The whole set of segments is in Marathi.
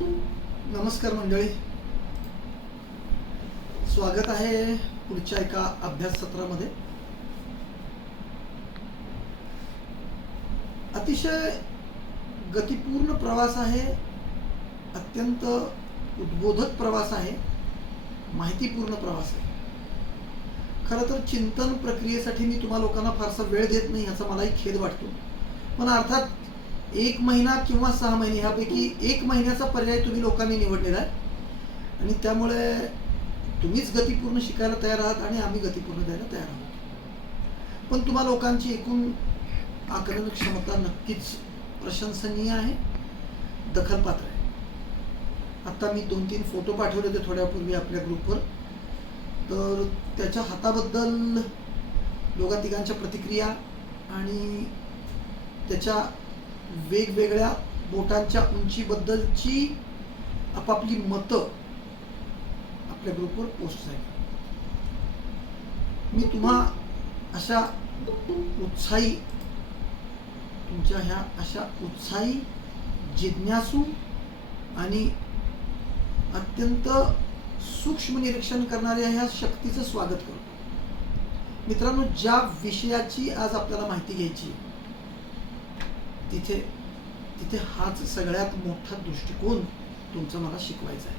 नमस्कार मंडळी, स्वागत आहे पुढच्या एका अभ्यास सत्रामध्ये. अतिशय गतिपूर्ण प्रवास आहे, अत्यंत उद्बोधक प्रवास आहे, माहितीपूर्ण प्रवास आहे. खरं तर चिंतन प्रक्रियेसाठी मी तुम्हा लोकांना फारसा वेळ देत नाही याचा मलाही खेद वाटतो, पण अर्थात 1 महिना किंवा 6 महिने ह्यापैकी 1 महिन्याचा पर्याय तुम्ही लोकांनी निवडलेला आहे आणि त्यामुळे तुम्हीच गतिपूर्ण शिकायला तयार आहात आणि आम्ही गतिपूर्ण द्यायला तयार आहोत. पण तुम्हा लोकांची एकूण आकलन क्षमता नक्कीच प्रशंसनीय आहे, दखलपात्र आहे. आता मी 2-3 फोटो पाठवले होते थोड्यापूर्वी आपल्या ग्रुपवर, तर त्याच्या हाताबद्दल दोघा-तिघांच्या प्रतिक्रिया आणि त्याच्या वेगवेगळ्या बोटांच्या उंचीबद्दलची आपापली मतं आपल्या ग्रुपवर पोस्ट झाली. मी तुम्हा अशा उत्साही तुमच्या ह्या अशा उत्साही, जिज्ञासू आणि अत्यंत सूक्ष्म निरीक्षण करणाऱ्या ह्या शक्तीचं स्वागत करतो. मित्रांनो, ज्या विषयाची आज आपल्याला माहिती घ्यायची तिथे हाच सगळ्यात मोठा दृष्टिकोन तुमचा मला शिकवायचा आहे.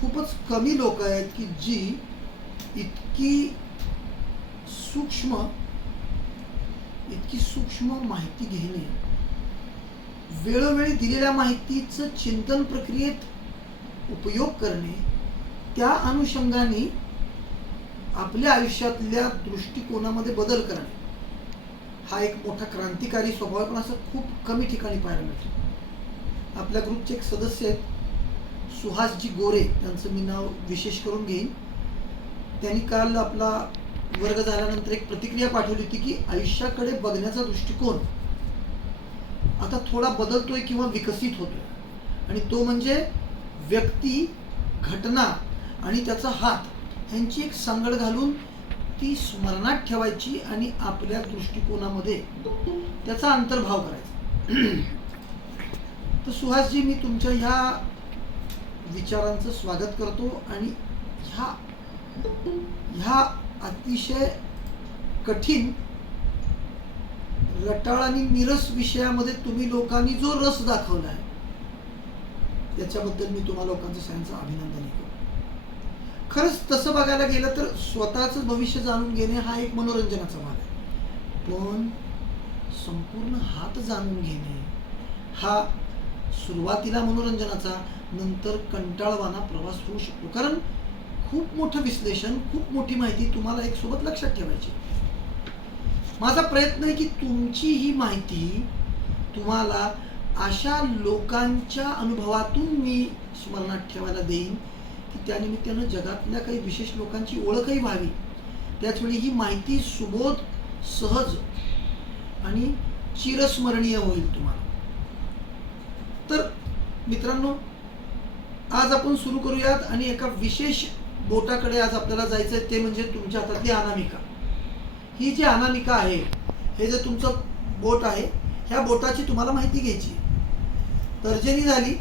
खूपच कमी लोक आहेत की जी इतकी सूक्ष्म माहिती घेणे, वेळोवेळी दिलेल्या माहितीचं चिंतन प्रक्रियेत उपयोग करणे, त्या अनुषंगाने आपल्या आयुष्यातल्या दृष्टिकोनामध्ये बदल करणे हा एक मोठा क्रांतिकारी स्वभाव आहे, पण असं खूप कमी ठिकाणी पाहायला मिळतं. आपल्या ग्रुपचे एक सदस्य आहेत सुहासजी गोरे, त्यांचं मी नाव विशेष करून घेईन. त्यांनी काल आपला वर्ग झाल्यानंतर एक प्रतिक्रिया पाठवली होती की आयुष्याकडे बघण्याचा दृष्टिकोन आता थोडा बदलतोय किंवा विकसित होतोय, आणि तो म्हणजे व्यक्ती, घटना आणि त्याचा हात यांची एक सांगड घालून ती स्मरणात ठेवायची आणि आपल्या दृष्टिकोनामध्ये त्याचा अंतर्भाव करायचा. तर सुहासजी, मी तुमच्या ह्या विचारांचं स्वागत करतो आणि ह्या अतिशय कठीण, रटाळ आणि निरस विषयामध्ये तुम्ही लोकांनी जो रस दाखवला आहे त्याच्याबद्दल मी तुम्हा लोकांचं सगळ्यांचं अभिनंदन करतो. खरंच तसं बघायला गेलं तर स्वतःचं भविष्य जाणून घेणे हा एक मनोरंजनाचा भाग आहे, पण संपूर्ण हात जाणून घेणे हा सुरुवातीला मनोरंजनाचा, नंतर कंटाळवाना प्रवास होऊ शकतो. कारण खूप मोठं विश्लेषण, खूप मोठी माहिती तुम्हाला एक सोबत लक्षात ठेवायची. माझा प्रयत्न आहे की तुमची ही माहिती तुम्हाला अशा लोकांच्या अनुभवातून मी स्मरणात ठेवायला देईन की त्यानिमित्तानं जगातल्या काही विशेष लोकांची ओळखही व्हावी. त्याचवेळी ही माहिती सुबोध, सहज आणि चिरस्मरणीय होईल तुम्हाला. तर मित्रांनो, आज आपण सुरू करूयात आणि एका विशेष बोटाकडे आज आपल्याला जायचंय, ते म्हणजे तुमच्या हातातली अनामिका. ही जी अनामिका आहे, हे जे तुमचं बोट आहे, ह्या बोटाची तुम्हाला माहिती घ्यायची. तर्जनी झाली,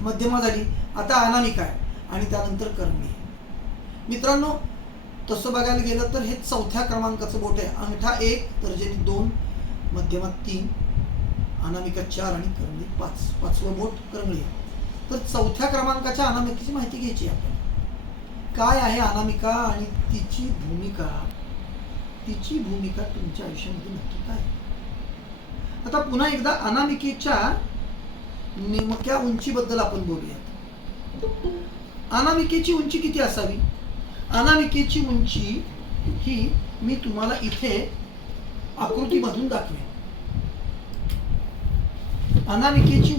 मध्यमा झाली, आता अनामिका आहे आणि त्यानंतर कर्मी. मित्रांनो, तसं बघायला गेलं तर हे 4थ्या क्रमांकाचं बोट आहे. अंगठा 1, तर्जनी 2, मध्यमा 3, अनामिका 4 आणि करंगळी 5. 5वं बोट करंगळी आहे. तर 4थ्या क्रमांकाच्या अनामिकेची माहिती घ्यायची आपल्याला. काय आहे अनामिका आणि तिची भूमिका तुमच्या आयुष्यामध्ये नक्की काय? आता पुन्हा एकदा अनामिकेच्या नेमक्या उंचीबद्दल आपण बोलूयात. अनामिकेची उंची किती असावी? अनामिकेची उंची ही मी तुम्हाला इथे आकृतीमधून दाखवेन. अनामिकेची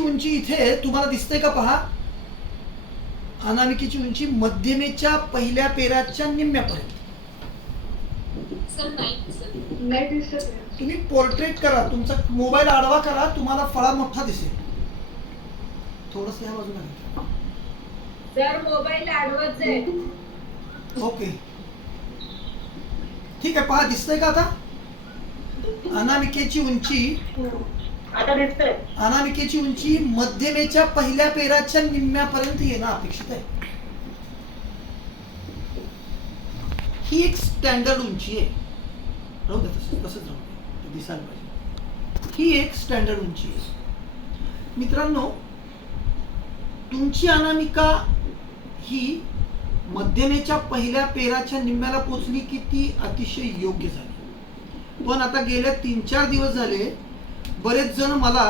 उंची इथे तुम्हाला दिसते का? पहा, अनामिकेची उंची मध्यमेच्या पहिल्या पेराच्या निम्म्यापर्यंत. तुम्ही पोर्ट्रेट करा, तुमचा मोबाईल आडवा करा, तुम्हाला फळा मोठा दिसेल. थोडंसं ह्या बाजूला सर मोबाईल आडवच आहे. ओके, ठीक आहे. पहा, दिसतंय का आता? अनामिकेची उंची, आता दिसतंय. अनामिकेची उंची मध्यमेच्या पहिल्या पेराच्या निम्म्यापर्यंत येणं अपेक्षित आहे. ही एक स्टँडर्ड उंची आहे. राहू दे तसंच राहू दे, दिसायला पाहिजे. ही एक स्टँडर्ड उंची आहे. मित्रांनो, तुमची अनामिका ही मध्यमेच्या पहिल्या पेराच्या निम्म्याला पोचली की ती अतिशय योग्य झाली. पण आता गेल्या 3-4 दिवस झाले बरेच जण मला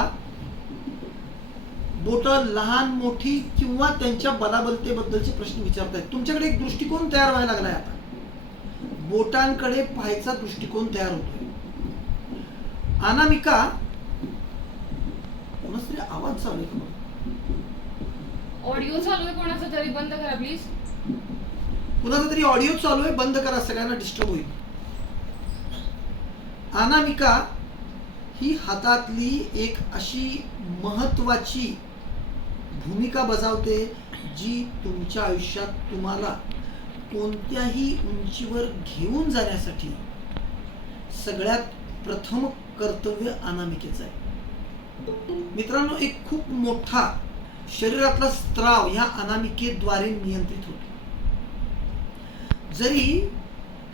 बोट लहान मोठी किंवा त्यांच्या बलाबलतेबद्दलचे प्रश्न विचारतायत. तुमच्याकडे एक दृष्टिकोन तयार व्हायला लागलाय. आता बोटांकडे पाहायचा दृष्टिकोन तयार होतोय. अनामिका, कोणाच तरी आवाज चालू आहे. ऑडिओ चालू आहे कोणाचा तरी, बंद करा प्लीज. कुणाचा तरी ऑडिओ चालू आहे, बंद करा, सगळ्यांना डिस्टर्ब होईल. अनामिका ही हातातली एक अशी महत्वाची भूमिका बजावते जी तुमच्या आयुष्यात तुम्हाला कोणत्याही उंचीवर घेऊन जाण्यासाठी सगळ्यात प्रथम कर्तव्य अनामिकेचं आहे. मित्रांनो, एक खूप मोठा शरीरातला स्त्राव ह्या अनामिकेद्वारे नियंत्रित होतो. जरी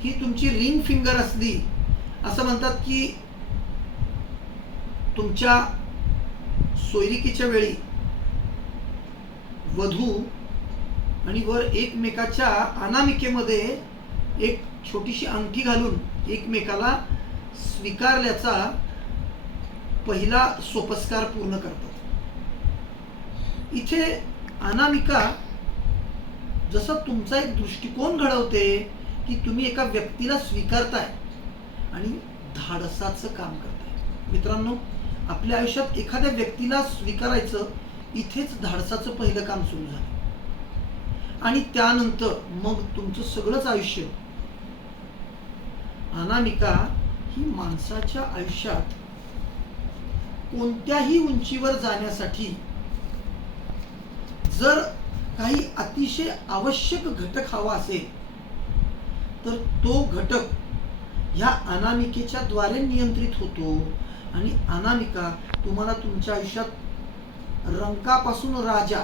ही तुमची रिंग फिंगर असली, असं म्हणतात की तुमच्या सोयरिकीच्या वेळी वधू आणि वर एकमेकाच्या अनामिकेमध्ये एक छोटीशी अंगठी घालून एकमेकाला स्वीकारल्याचा पहिला सोपस्कार पूर्ण करतात. इथे अनामिका जसा तुमचा एक दृष्टिकोन घडवते की तुम्ही एका व्यक्तीला स्वीकारताय आणि धाडसाचं काम करताय. मित्रांनो, आपल्या आयुष्यात एखाद्या व्यक्तीला स्वीकारायचं, इथेच धाडसाचं पहिलं काम सुरू झालं. आणि त्यानंतर मग तुमचं सगळंच आयुष्य. अनामिका ही माणसाच्या आयुष्यात कोणत्याही उंचीवर जाण्यासाठी जर काही अतिशय आवश्यक घटक हवा असेल तर तो घटक ह्या अनामिकेच्या द्वारे नियंत्रित होतो. आणि अनामिका तुम्हाला तुमच्या आयुष्यात रंकापासून राजा,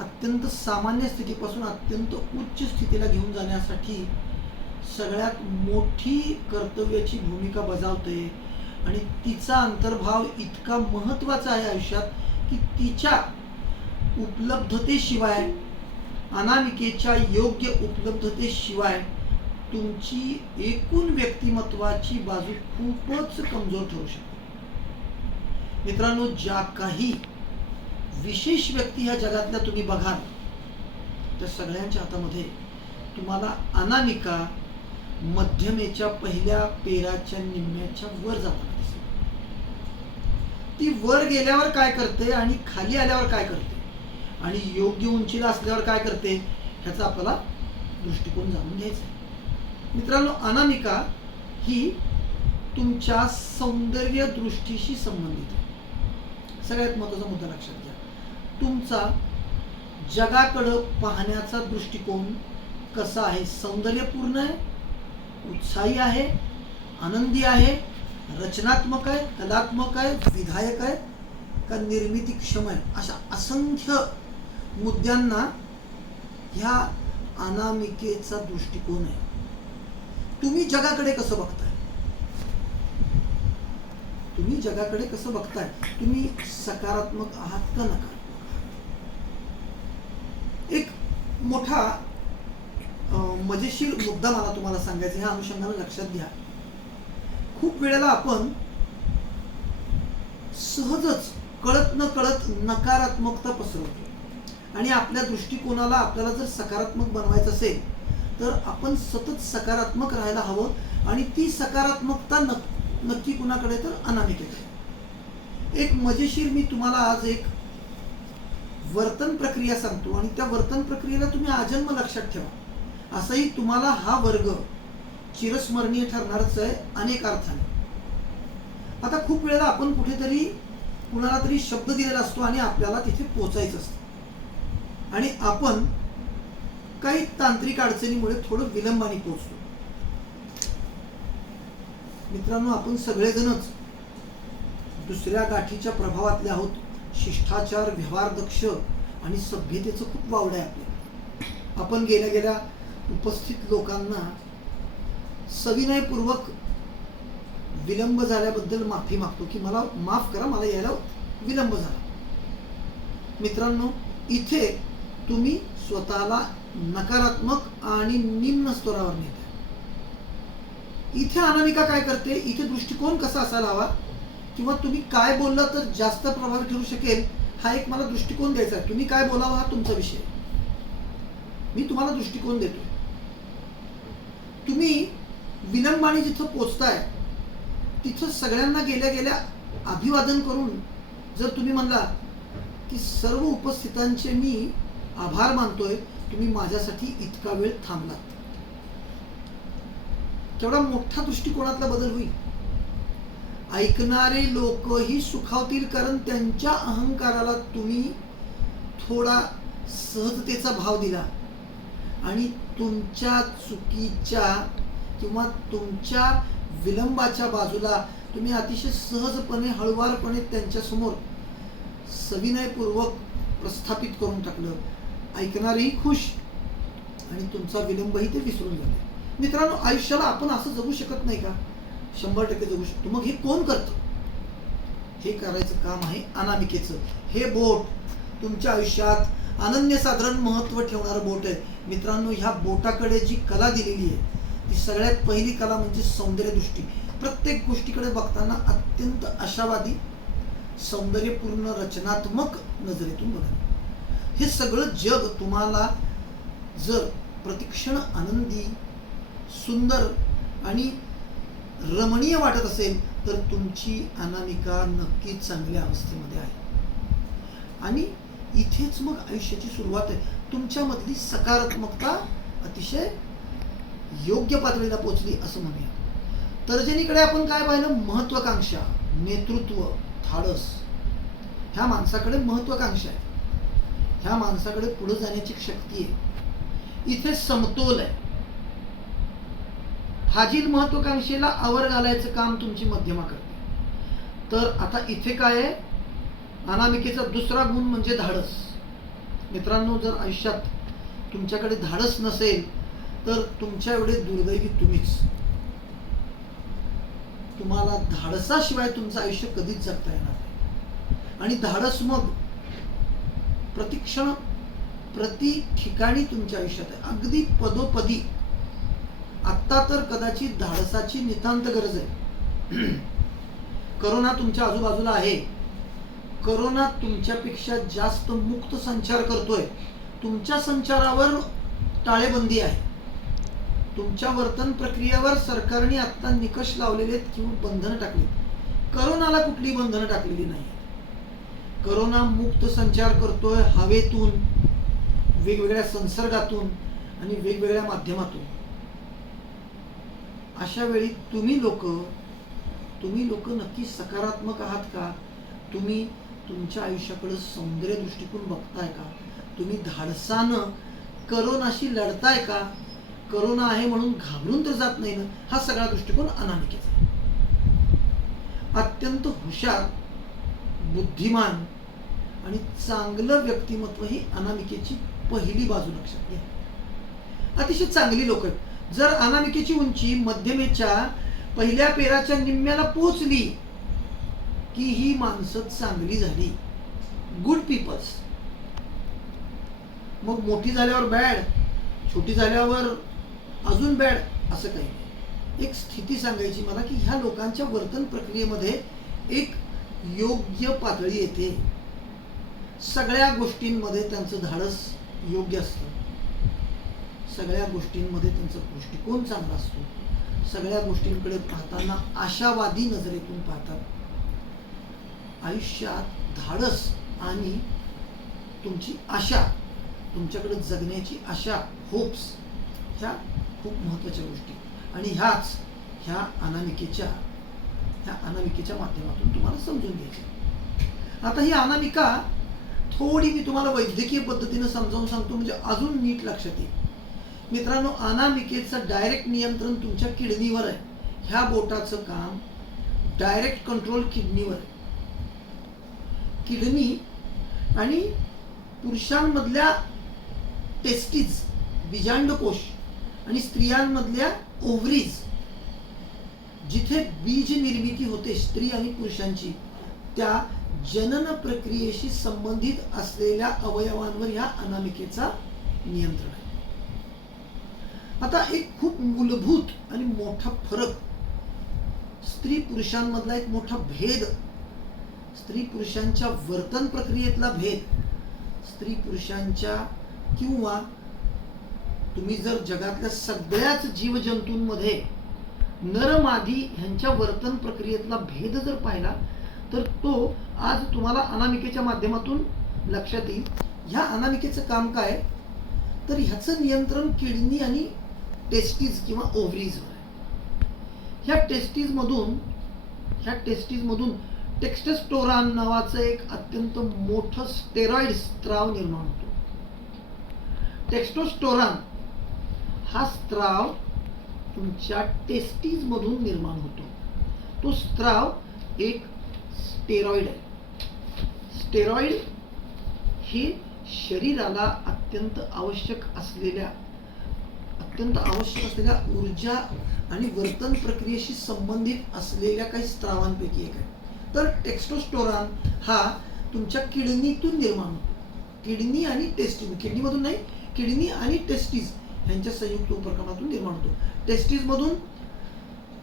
अत्यंत सामान्य स्थितीपासून अत्यंत उच्च स्थितीला घेऊन जाण्यासाठी सगळ्यात मोठी कर्तव्याची भूमिका बजावते. आणि तिचा अंतर्भाव इतका महत्वाचा आहे आयुष्यात की तिच्या उपलब्धतेशिवाय, अनामिकेच्या योग्य उपलब्धतेशिवाय तुमची एकूण व्यक्तिमत्वाची बाजू खूपच कमजोर ठरू शकते. मित्रांनो, ज्या काही विशेष व्यक्ती ह्या जगातल्या तुम्ही बघाल त्या सगळ्यांच्या हातामध्ये तुम्हाला अनामिका मध्यमेच्या पहिल्या पेराच्या निम्म्याच्या वर जाताना दिसते. ती वर गेल्यावर काय करते आणि खाली आल्यावर काय करते आणि योग्य उंचीला असल्यावर काय करते ह्याचा आपल्याला दृष्टिकोन जाणून घ्यायचा. मित्रांनो, अनामिका ही तुमच्या सौंदर्य दृष्टीशी संबंधित आहे. सगळ्यात महत्त्वाचा मुद्दा लक्षात घ्या. तुमचा जगाकडं पाहण्याचा दृष्टिकोन कसा आहे? सौंदर्यपूर्ण आहे, उत्साही आहे, आनंदी आहे, रचनात्मक आहे, कलात्मक आहे, विधायक आहे का निर्मितीक्षम आहे? अशा असंख्य मुद्द्यांना ह्या अनामिकेचा दृष्टिकोन आहे. तुम्ही जगाकडे कसं बघताय? तुम्ही जगाकडे कसं बघताय? तुम्ही सकारात्मक आहात का नकारात्मक? एक मोठा मजेशीर मुद्दा मला तुम्हाला सांगायचा, ह्या अनुषंगाने लक्षात घ्या. खूप वेळेला आपण सहजच कळत न कळत नकारात्मकता पसरवतो आणि आपल्या दृष्टिकोनाला आपल्याला जर सकारात्मक बनवायचं असेल तर आपण सतत सकारात्मक राहायला हवं. आणि ती सकारात्मकता नक्की कुणाकडे? तर अनामिकेकडे. एक मजेशीर मी तुम्हाला आज एक वर्तन प्रक्रिया सांगतो आणि त्या वर्तन प्रक्रियेला तुम्ही आजन्म लक्षात ठेवा. असंही तुम्हाला हा वर्ग चिरस्मरणीय ठरणारच आहे अनेक अर्थाने. आता खूप वेळेला आपण कुठेतरी कुणाला तरी शब्द दिलेला असतो आणि आपल्याला तिथे पोहोचायचं असतं. आणि आपण काही तांत्रिक अडचणीमुळे थोडं विलंबाने पोहोचलो. मित्रांनो, आपण सगळेजणच दुसऱ्या गाठीच्या प्रभावातले आहोत. शिष्टाचार, व्यवहार दक्ष आणि सभ्यतेचं खूप वावड आहे आपल्याला. आपण गेल्या उपस्थित लोकांना सविनयपूर्वक विलंब झाल्याबद्दल माफी मागतो की मला माफ करा, मला यायला विलंब झाला. मित्रांनो, इथे तुम्ही स्वतःला नकारात्मक आणि निम्न स्तरावर नेता. इथे अनामिका काय करते, इथे दृष्टिकोन कसा असायला हवा किंवा तुम्ही काय बोलला तर जास्त प्रभावी ठरू शकेल, हा एक मला दृष्टिकोन द्यायचा आहे. तुम्ही काय बोलावं हा तुमचा विषय, मी तुम्हाला दृष्टिकोन देतोय. तुम्ही विलंबाने जिथं पोचताय तिथं सगळ्यांना गेल्या अभिवादन करून जर तुम्ही म्हणला की सर्व उपस्थितांचे मी आभार मानतोय, तुम्ही माझ्यासाठी इतका वेळ थांबलात, केवढा मोठा दृष्टिकोनातला बदल होईल. ऐकणारे लोकही सुखावतील, कारण त्यांच्या अहंकाराला तुम्ही थोडा सहजतेचा भाव दिला आणि तुमच्या चुकीच्या किंवा तुमच्या विलंबाच्या बाजूला तुम्ही अतिशय सहजपणे, हळुवारपणे त्यांच्यासमोर सविनयपूर्वक प्रस्थापित करून टाकलं. ऐकणारेही खुश आणि तुमचा विलंबही ते विसरून गेले. मित्रांनो, आयुष्याला आपण असं जगू शकत नाही का? 100% जगू शकतो. मग हे कोण करतं? हे करायचं काम आहे अनामिकेचं. हे बोट तुमच्या आयुष्यात अनन्यसाधारण महत्त्व ठेवणारं बोट आहे. मित्रांनो, ह्या बोटाकडे जी कला दिलेली आहे ती सगळ्यात पहिली कला म्हणजे सौंदर्यदृष्टी. प्रत्येक गोष्टीकडे बघताना अत्यंत आशावादी, सौंदर्यपूर्ण, रचनात्मक नजरेतून बघा. हे सगळं जग तुम्हाला जर प्रतिक्षण आनंदी, सुंदर आणि रमणीय वाटत असेल तर तुमची अनामिका नक्कीच चांगल्या अवस्थेमध्ये आहे. आणि इथेच मग आयुष्याची सुरुवात आहे. तुमच्यामधली सकारात्मकता अतिशय योग्य पातळीला पोहोचली असं म्हणूया. तर्जनीकडे आपण काय पाहिलं? महत्वाकांक्षा, नेतृत्व, धाडस. ह्या माणसाकडे महत्वाकांक्षा आहे, ह्या माणसाकडे पुढे जाण्याची शक्ती आहे. इथे समतोल आहे. फाजील महत्वाकांक्षेला आवर घालायचं काम तुमची मध्यमा करते. तर आता इथे काय आहे? अनामिकेचा दुसरा गुण म्हणजे धाडस. मित्रांनो, जर आयुष्यात तुमच्याकडे धाडस नसेल तर तुमच्या एवढे दुर्दैवी तुम्हीच. तुम्हाला धाडसाशिवाय तुमचं आयुष्य कधीच जगता येणार नाही. आणि धाडस मग प्रतिक्षण, प्रति ठिकाणी तुमच्या आयुष्यात आहे, अगदी पदोपदी. आत्ता तर कदाचित धाडसाची नितांत गरज आहे. करोना तुमच्या आजूबाजूला आहे. करोना तुमच्यापेक्षा जास्त मुक्त संचार करतोय. तुमच्या संचारावर टाळेबंदी आहे. तुमच्या वर्तन प्रक्रियेवर सरकारने आता निकष लावलेले किंवा बंधनं टाकली. करोनाला कुठली बंधनं टाकलेली नाही. करोना मुक्त संचार करतोय हवेतून, वेगवेगळ्या संसर्गातून आणि वेगवेगळ्या माध्यमातून. अशा वेळी तुम्ही लोक नक्की सकारात्मक आहात का? तुम्ही तुमच्या आयुष्याकडे सौंदर्य दृष्टिकोन बघताय का? तुम्ही धाडसानं करोनाशी लढताय का? करोना आहे म्हणून घाबरून तर जात नाही ना? हा सगळा दृष्टिकोन अनामिकेचा. अत्यंत हुशार, बुद्धिमान आणि चांगलं व्यक्तिमत्व ही अनामिकेची पहिली बाजू लक्षात घ्या. अतिशय चांगली लोक आहेत. जर अनामिकेची उंची मध्यमेच्या पहिल्या पेराच्या निम्म्याला पोहोचली की ही माणसं चांगली झाली, गुड पीपल्स. मग मोठी झाल्यावर बॅड, छोटी झाल्यावर अजून बॅड असं काही नाही. एक स्थिती सांगायची मला की ह्या लोकांच्या वर्तन प्रक्रियेमध्ये एक योग्य पातळी येते. सगळ्या गोष्टींमध्ये त्यांचं धाडस योग्य असतं, सगळ्या गोष्टींमध्ये त्यांचा दृष्टिकोन चांगला असतो, सगळ्या गोष्टींकडे पाहताना आशावादी नजरेतून पाहतात. आयुष्यात धाडस आणि तुमची आशा, तुमच्याकडे जगण्याची आशा, होप्स, ह्या खूप महत्त्वाच्या गोष्टी. आणि ह्या अनामिकेच्या माध्यमातून तुम्हाला समजून घ्यायचे. आता ही अनामिका थोडी मी तुम्हाला वैद्यकीय पद्धतीनं समजावून सांगतो म्हणजे अजून नीट लक्षात येईल. मित्रांनो, अनामिकेचं डायरेक्ट नियंत्रण तुमच्या किडनीवर आहे. ह्या बोटाचं काम डायरेक्ट कंट्रोल किडनीवर आहे. किडनी आणि पुरुषांमधल्या टेस्टीज बीजांडकोश आणि स्त्रियांमधल्या ओव्हरीज जिथे बीज निर्मिती होते स्त्री आणि पुरुषांची, त्या जनन प्रक्रियेशी संबंधित असलेल्या अवयवांवर ह्या अनामिकेचा नियंत्रण आहे. आता एक खूप मूलभूत आणि मोठा फरक, स्त्री पुरुषांमधला एक मोठा भेद, स्त्री पुरुषांच्या वर्तन प्रक्रियेतला भेद, स्त्री पुरुषांच्या किंवा तुम्ही जर जगातल्या सगळ्याच जीवजंतूंमध्ये नर मादी ह्यांच्या वर्तन प्रक्रियेतला भेद जर पाहिला तर तो आज तुम्हाला अनामिकेच्या माध्यमातून लक्षात येईल. ह्या अनामिकेचं काम काय, तर ह्याचं नियंत्रण किडनी आणि टेस्टीज किंवा ओव्हरीजवर आहे. ह्या टेस्टीजमधून टेस्टोस्टेरॉन नावाचं एक अत्यंत मोठं स्टेरॉइड स्त्राव निर्माण होतो. टेस्टोस्टेरॉन हा स्त्राव तुमच्या टेस्टीज मधून निर्माण होतो. तो स्त्राव एक स्टेरॉइड आहे. स्टेरॉइड हे शरीराला अत्यंत आवश्यक असलेल्या ऊर्जा आणि वर्तन प्रक्रियेशी संबंधित असलेल्या काही स्त्रावांपैकी एक आहे. तर टेस्टोस्टेरॉन हा तुमच्या किडनीतून निर्माण होतो. किडनी आणि टेस्टीज, किडनीमधून नाही, किडनी आणि टेस्टीज यांच्या संयुक्त उपक्रमातून निर्माण होतो. टेस्टीज मधून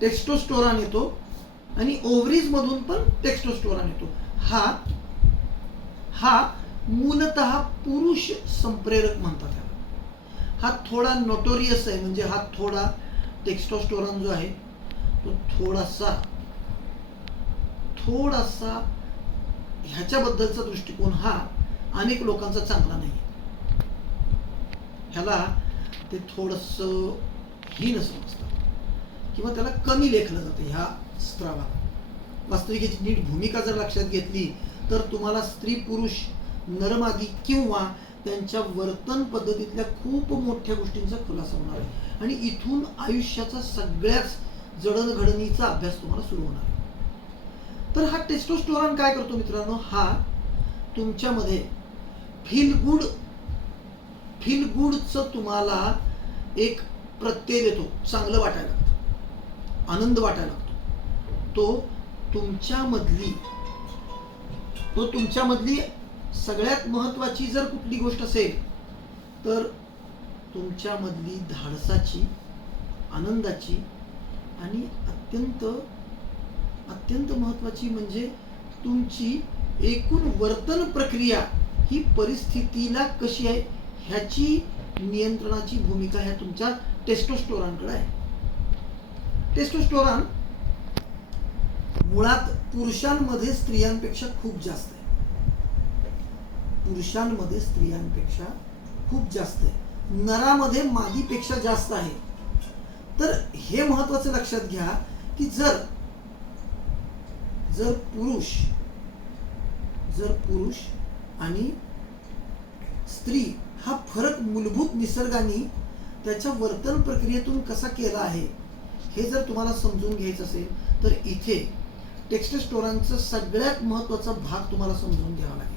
टेस्टोस्टेरॉन येतो आणि ओव्हरीज मधून पण टेस्टोस्टेरॉन येतो. हा मूलतः पुरुष संप्रेरक म्हणतात. हा थोडा नोटोरियस आहे, म्हणजे हा थोडा टेस्टोस्टेरॉन जो आहे तो थोडासा ह्याच्याबद्दलचा दृष्टिकोन हा अनेक लोकांचा चांगला नाही. ह्याला ते थोडंसं हीन समजतात किंवा त्याला कमी लेखलं जातं ह्या स्त्रावाला. वास्तविक याची नीट भूमिका जर लक्षात घेतली तर तुम्हाला स्त्री पुरुष नरमादी किंवा त्यांच्या वर्तन पद्धतीतल्या खूप मोठ्या गोष्टींचा खुलासा होणार आहे आणि इथून आयुष्याचा सगळ्याच जडणघडणीचा अभ्यास तुम्हाला सुरू होणार आहे. तर हा टेस्टोस्टेरॉन काय करतो मित्रांनो, हा तुमच्यामध्ये फील गुडचं तुम्हाला एक प्रत्यय देतो. चांगलं वाटायला लागतं, आनंद वाटायला लागतो. तो तुमच्यामधली सगळ्यात महत्वाची जर कुठली गोष्ट असेल तर तुमच्यामधली धाडसाची, आनंदाची आणि अत्यंत महत्वाची म्हणजे तुमची एकूण वर्तन प्रक्रिया ही परिस्थितीला कशी आहे ह्याची नियंत्रणाची भूमिका ह्या तुमच्या टेस्टोस्टेरॉनकडे आहे. टेस्टोस्टेरॉन मुळात पुरुषांमध्ये स्त्रियांपेक्षा खूप जास्त आहे. नरामध्ये मादीपेक्षा जास्त आहे. तर हे महत्वाचं लक्षात घ्या की जर पुरुष आणि स्त्री हा फरक मूलभूत निसर्गाने त्याच्या वर्तन प्रक्रियेतून कसा केला आहे हे जर तुम्हाला समजून घ्यायचं असेल तर इथे टेस्टोस्टेरॉनचा सगळ्यात महत्वाचा भाग तुम्हाला समजून घ्यावा लागेल.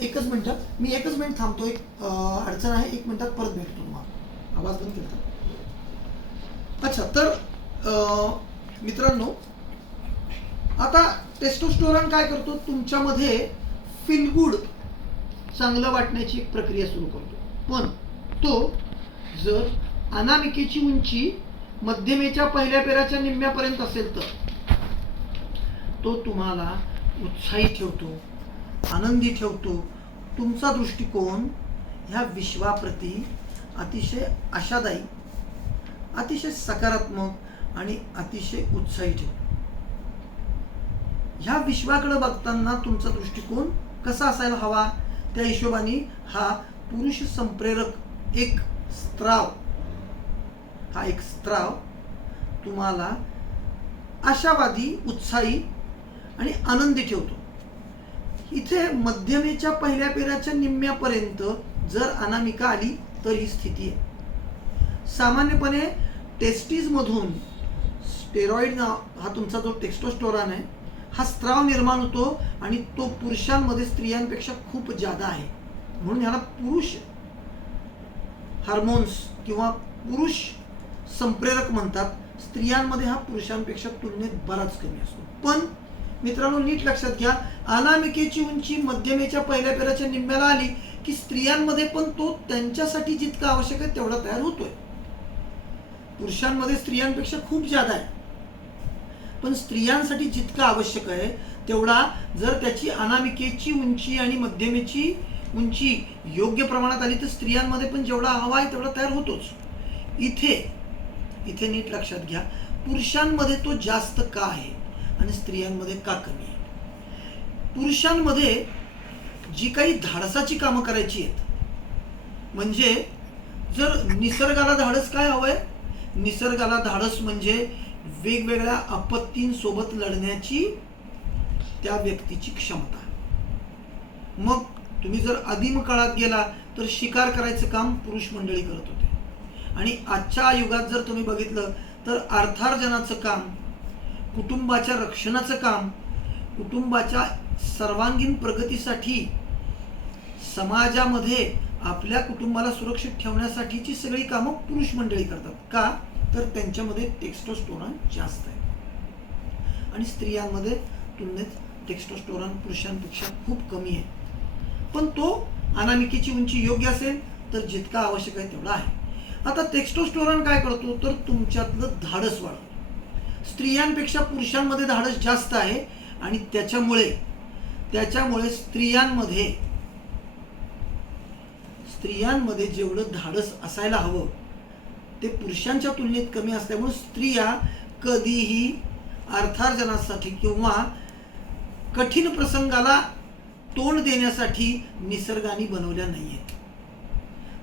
एकच मिनिट थांबतो. एक अडचण आहे, 1 मिनिटात परत भेटतो तुम्हाला. आवाज बंद केला. अच्छा, तर मित्रांनो, आता टेस्टोस्टेरॉन काय करतो, तुमच्यामध्ये फील गुड, चांगलं वाटण्याची एक प्रक्रिया सुरू करतो. पण तो जर अनामिकेची उंची मध्यमेच्या पहिल्या पेराच्या निम्म्यापर्यंत असेल तर तो तुम्हाला उत्साही ठेवतो, आनंदी ठेवतो. तुमचा दृष्टिकोन ह्या विश्वाप्रती अतिशय आशादायी, अतिशय सकारात्मक आणि अतिशय उत्साही ठेवतो. ह्या विश्वाकडे बघताना तुमचा दृष्टिकोन कसा असायला हवा त्या हिशोबाने हा पुरुष संप्रेरक एक स्त्राव तुम्हाला आशावादी, उत्साही आणि आनंदी ठेवतो. इथे मध्यमेच्या पहिल्या पेराच्या निम्म्यापर्यंत जर अनामिका आली तर ही स्थिती आहे. सामान्यपणे टेस्टीजमधून स्टेरॉइड हा तुमचा जो टेस्टोस्टेरॉन आहे हा स्त्राव निर्माण होतो आणि तो पुरुषांमध्ये स्त्रियांपेक्षा खूप जादा आहे. म्हणून ह्याला पुरुष हार्मोन्स किंवा पुरुष संप्रेरक म्हणतात. स्त्रियांमध्ये हा पुरुषांपेक्षा तुलनेत बराच कमी असतो. पण मित्रांनो नीट लक्षात घ्या, अनामिकेची उंची मध्यमेच्या पहिल्या पेराच्या निम्म्याला आली की स्त्रियांमध्ये पण तो त्यांच्यासाठी जितका आवश्यक आहे तेवढा तयार होतोय. पुरुषांमध्ये स्त्रियांपेक्षा खूप जादा आहे, पण स्त्रियांसाठी जितका आवश्यक आहे तेवढा जर त्याची अनामिकेची उंची आणि मध्यमेची उंची योग्य प्रमाणात आली तर स्त्रियांमध्ये पण जेवढा हवा आहे तेवढा तयार होतोच. इथे नीट लक्षात घ्या, पुरुषांमध्ये तो जास्त का आहे आणि स्त्रियांमध्ये का कमी आहे. पुरुषांमध्ये जी काही धाडसाची कामं करायची आहेत, म्हणजे जर निसर्गाला धाडस काय हवंय, निसर्गाला धाडस म्हणजे वेगवेगळ्या आपत्तींसोबत लढण्याची त्या व्यक्तीची क्षमता. मग तुम्ही जर आदिम काळात गेला तर शिकार करायचं काम पुरुष मंडळी करत होते आणि आजच्या युगात जर तुम्ही बघितलं तर अर्थार्जनाचं काम, कुटुंबाच्या रक्षणाचं काम, कुटुंबाच्या सर्वांगीण प्रगतीसाठी, समाजामध्ये आपल्या कुटुंबाला सुरक्षित ठेवण्यासाठीची सगळी कामं पुरुष मंडळी करतात. का तर त्यांच्यामध्ये टेस्टोस्टेरॉन जास्त आहे आणि स्त्रियांमध्ये तुलनेत टेस्टोस्टेरॉन पुरुषांपेक्षा खूप कमी आहे. पण तो अनामिकेची उंची योग्य असेल तर जितका आवश्यक आहे तेवढा आहे. आता टेस्टोस्टेरॉन काय करतो तर तुमच्यातलं धाडस वाढवतो. स्त्रियांपेक्षा पुरुषांमध्ये धाडस जास्त आहे आणि त्याच्यामुळे स्त्रियांमध्ये जेवढं धाडस असायला हवं ते पुरुषांच्या तुलनेत कमी असल्यामुळे स्त्रिया कधीही अर्थार्जनासाठी किंवा कठीण प्रसंगाला तोंड देण्यासाठी निसर्गाने बनवल्या नाहीयेत.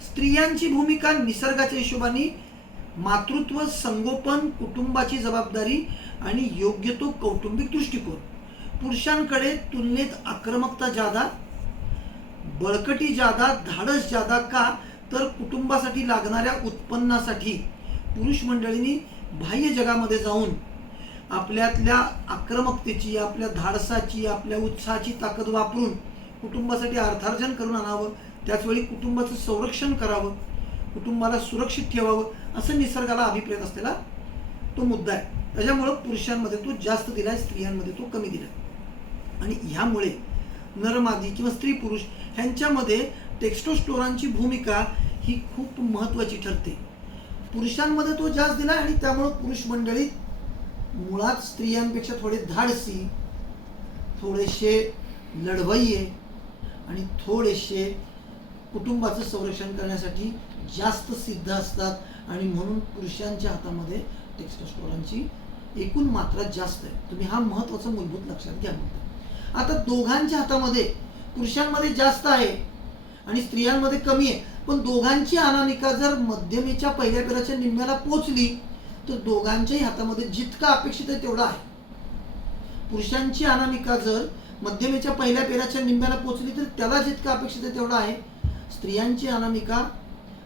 स्त्रियांची भूमिका निसर्गाच्या हिशोबाने मातृत्व, संगोपन, कुटुंबाची जबाबदारी आणि योग्य तो कौटुंबिक दृष्टिकोन. पुरुषांकडे तुलनेत आक्रमकता जादा, बळकटी जादा, धाडस जादा. का तर कुटुंबासाठी लागणाऱ्या उत्पन्नासाठी पुरुष मंडळींनी बाह्य जगामध्ये जाऊन आपल्यातल्या आक्रमकतेची, आपल्या धाडसाची, आपल्या उत्साहाची ताकद वापरून कुटुंबासाठी अर्थार्जन करून आणावं. त्याचवेळी कुटुंबाचं संरक्षण करावं, कुटुंबाला सुरक्षित ठेवावं, असं निसर्गाला अभिप्रेत असलेला तो मुद्दा आहे. त्याच्यामुळं पुरुषांमध्ये तो जास्त दिलाय, स्त्रियांमध्ये तो कमी दिलाय. आणि ह्यामुळे नरमादी किंवा स्त्री पुरुष ह्यांच्यामध्ये टेस्टोस्टेरॉनची भूमिका ही खूप महत्त्वाची ठरते. पुरुषांमध्ये तो जास्त दिलाय आणि त्यामुळं पुरुष मंडळी मुळात स्त्रियांपेक्षा थोडे धाडसी, थोडेसे लढवय्ये आणि थोडेसे कुटुंबाचं संरक्षण करण्यासाठी जास्त सिद्ध असतात आणि म्हणून पुरुषांच्या हातामध्ये टेस्टोस्टेरॉनची एकूण मात्रा जास्त आहे. तुम्ही हा महत्त्वाचा मूलभूत लक्षात घ्या. आता दोघांच्या हातामध्ये पुरुषांमध्ये जास्त आहे आणि स्त्रियांमध्ये कमी आहे, पण दोघांची अनामिका जर मध्यमेच्या पहिल्या पेराच्या निम्म्याला पोचली तर दोघांच्याही हातामध्ये जितका अपेक्षित आहे तेवढा आहे. पुरुषांची अनामिका जर मध्यमेच्या पहिल्या पेराच्या निम्म्याला पोचली तर त्याला जितका अपेक्षित आहे तेवढा आहे. स्त्रियांची अनामिका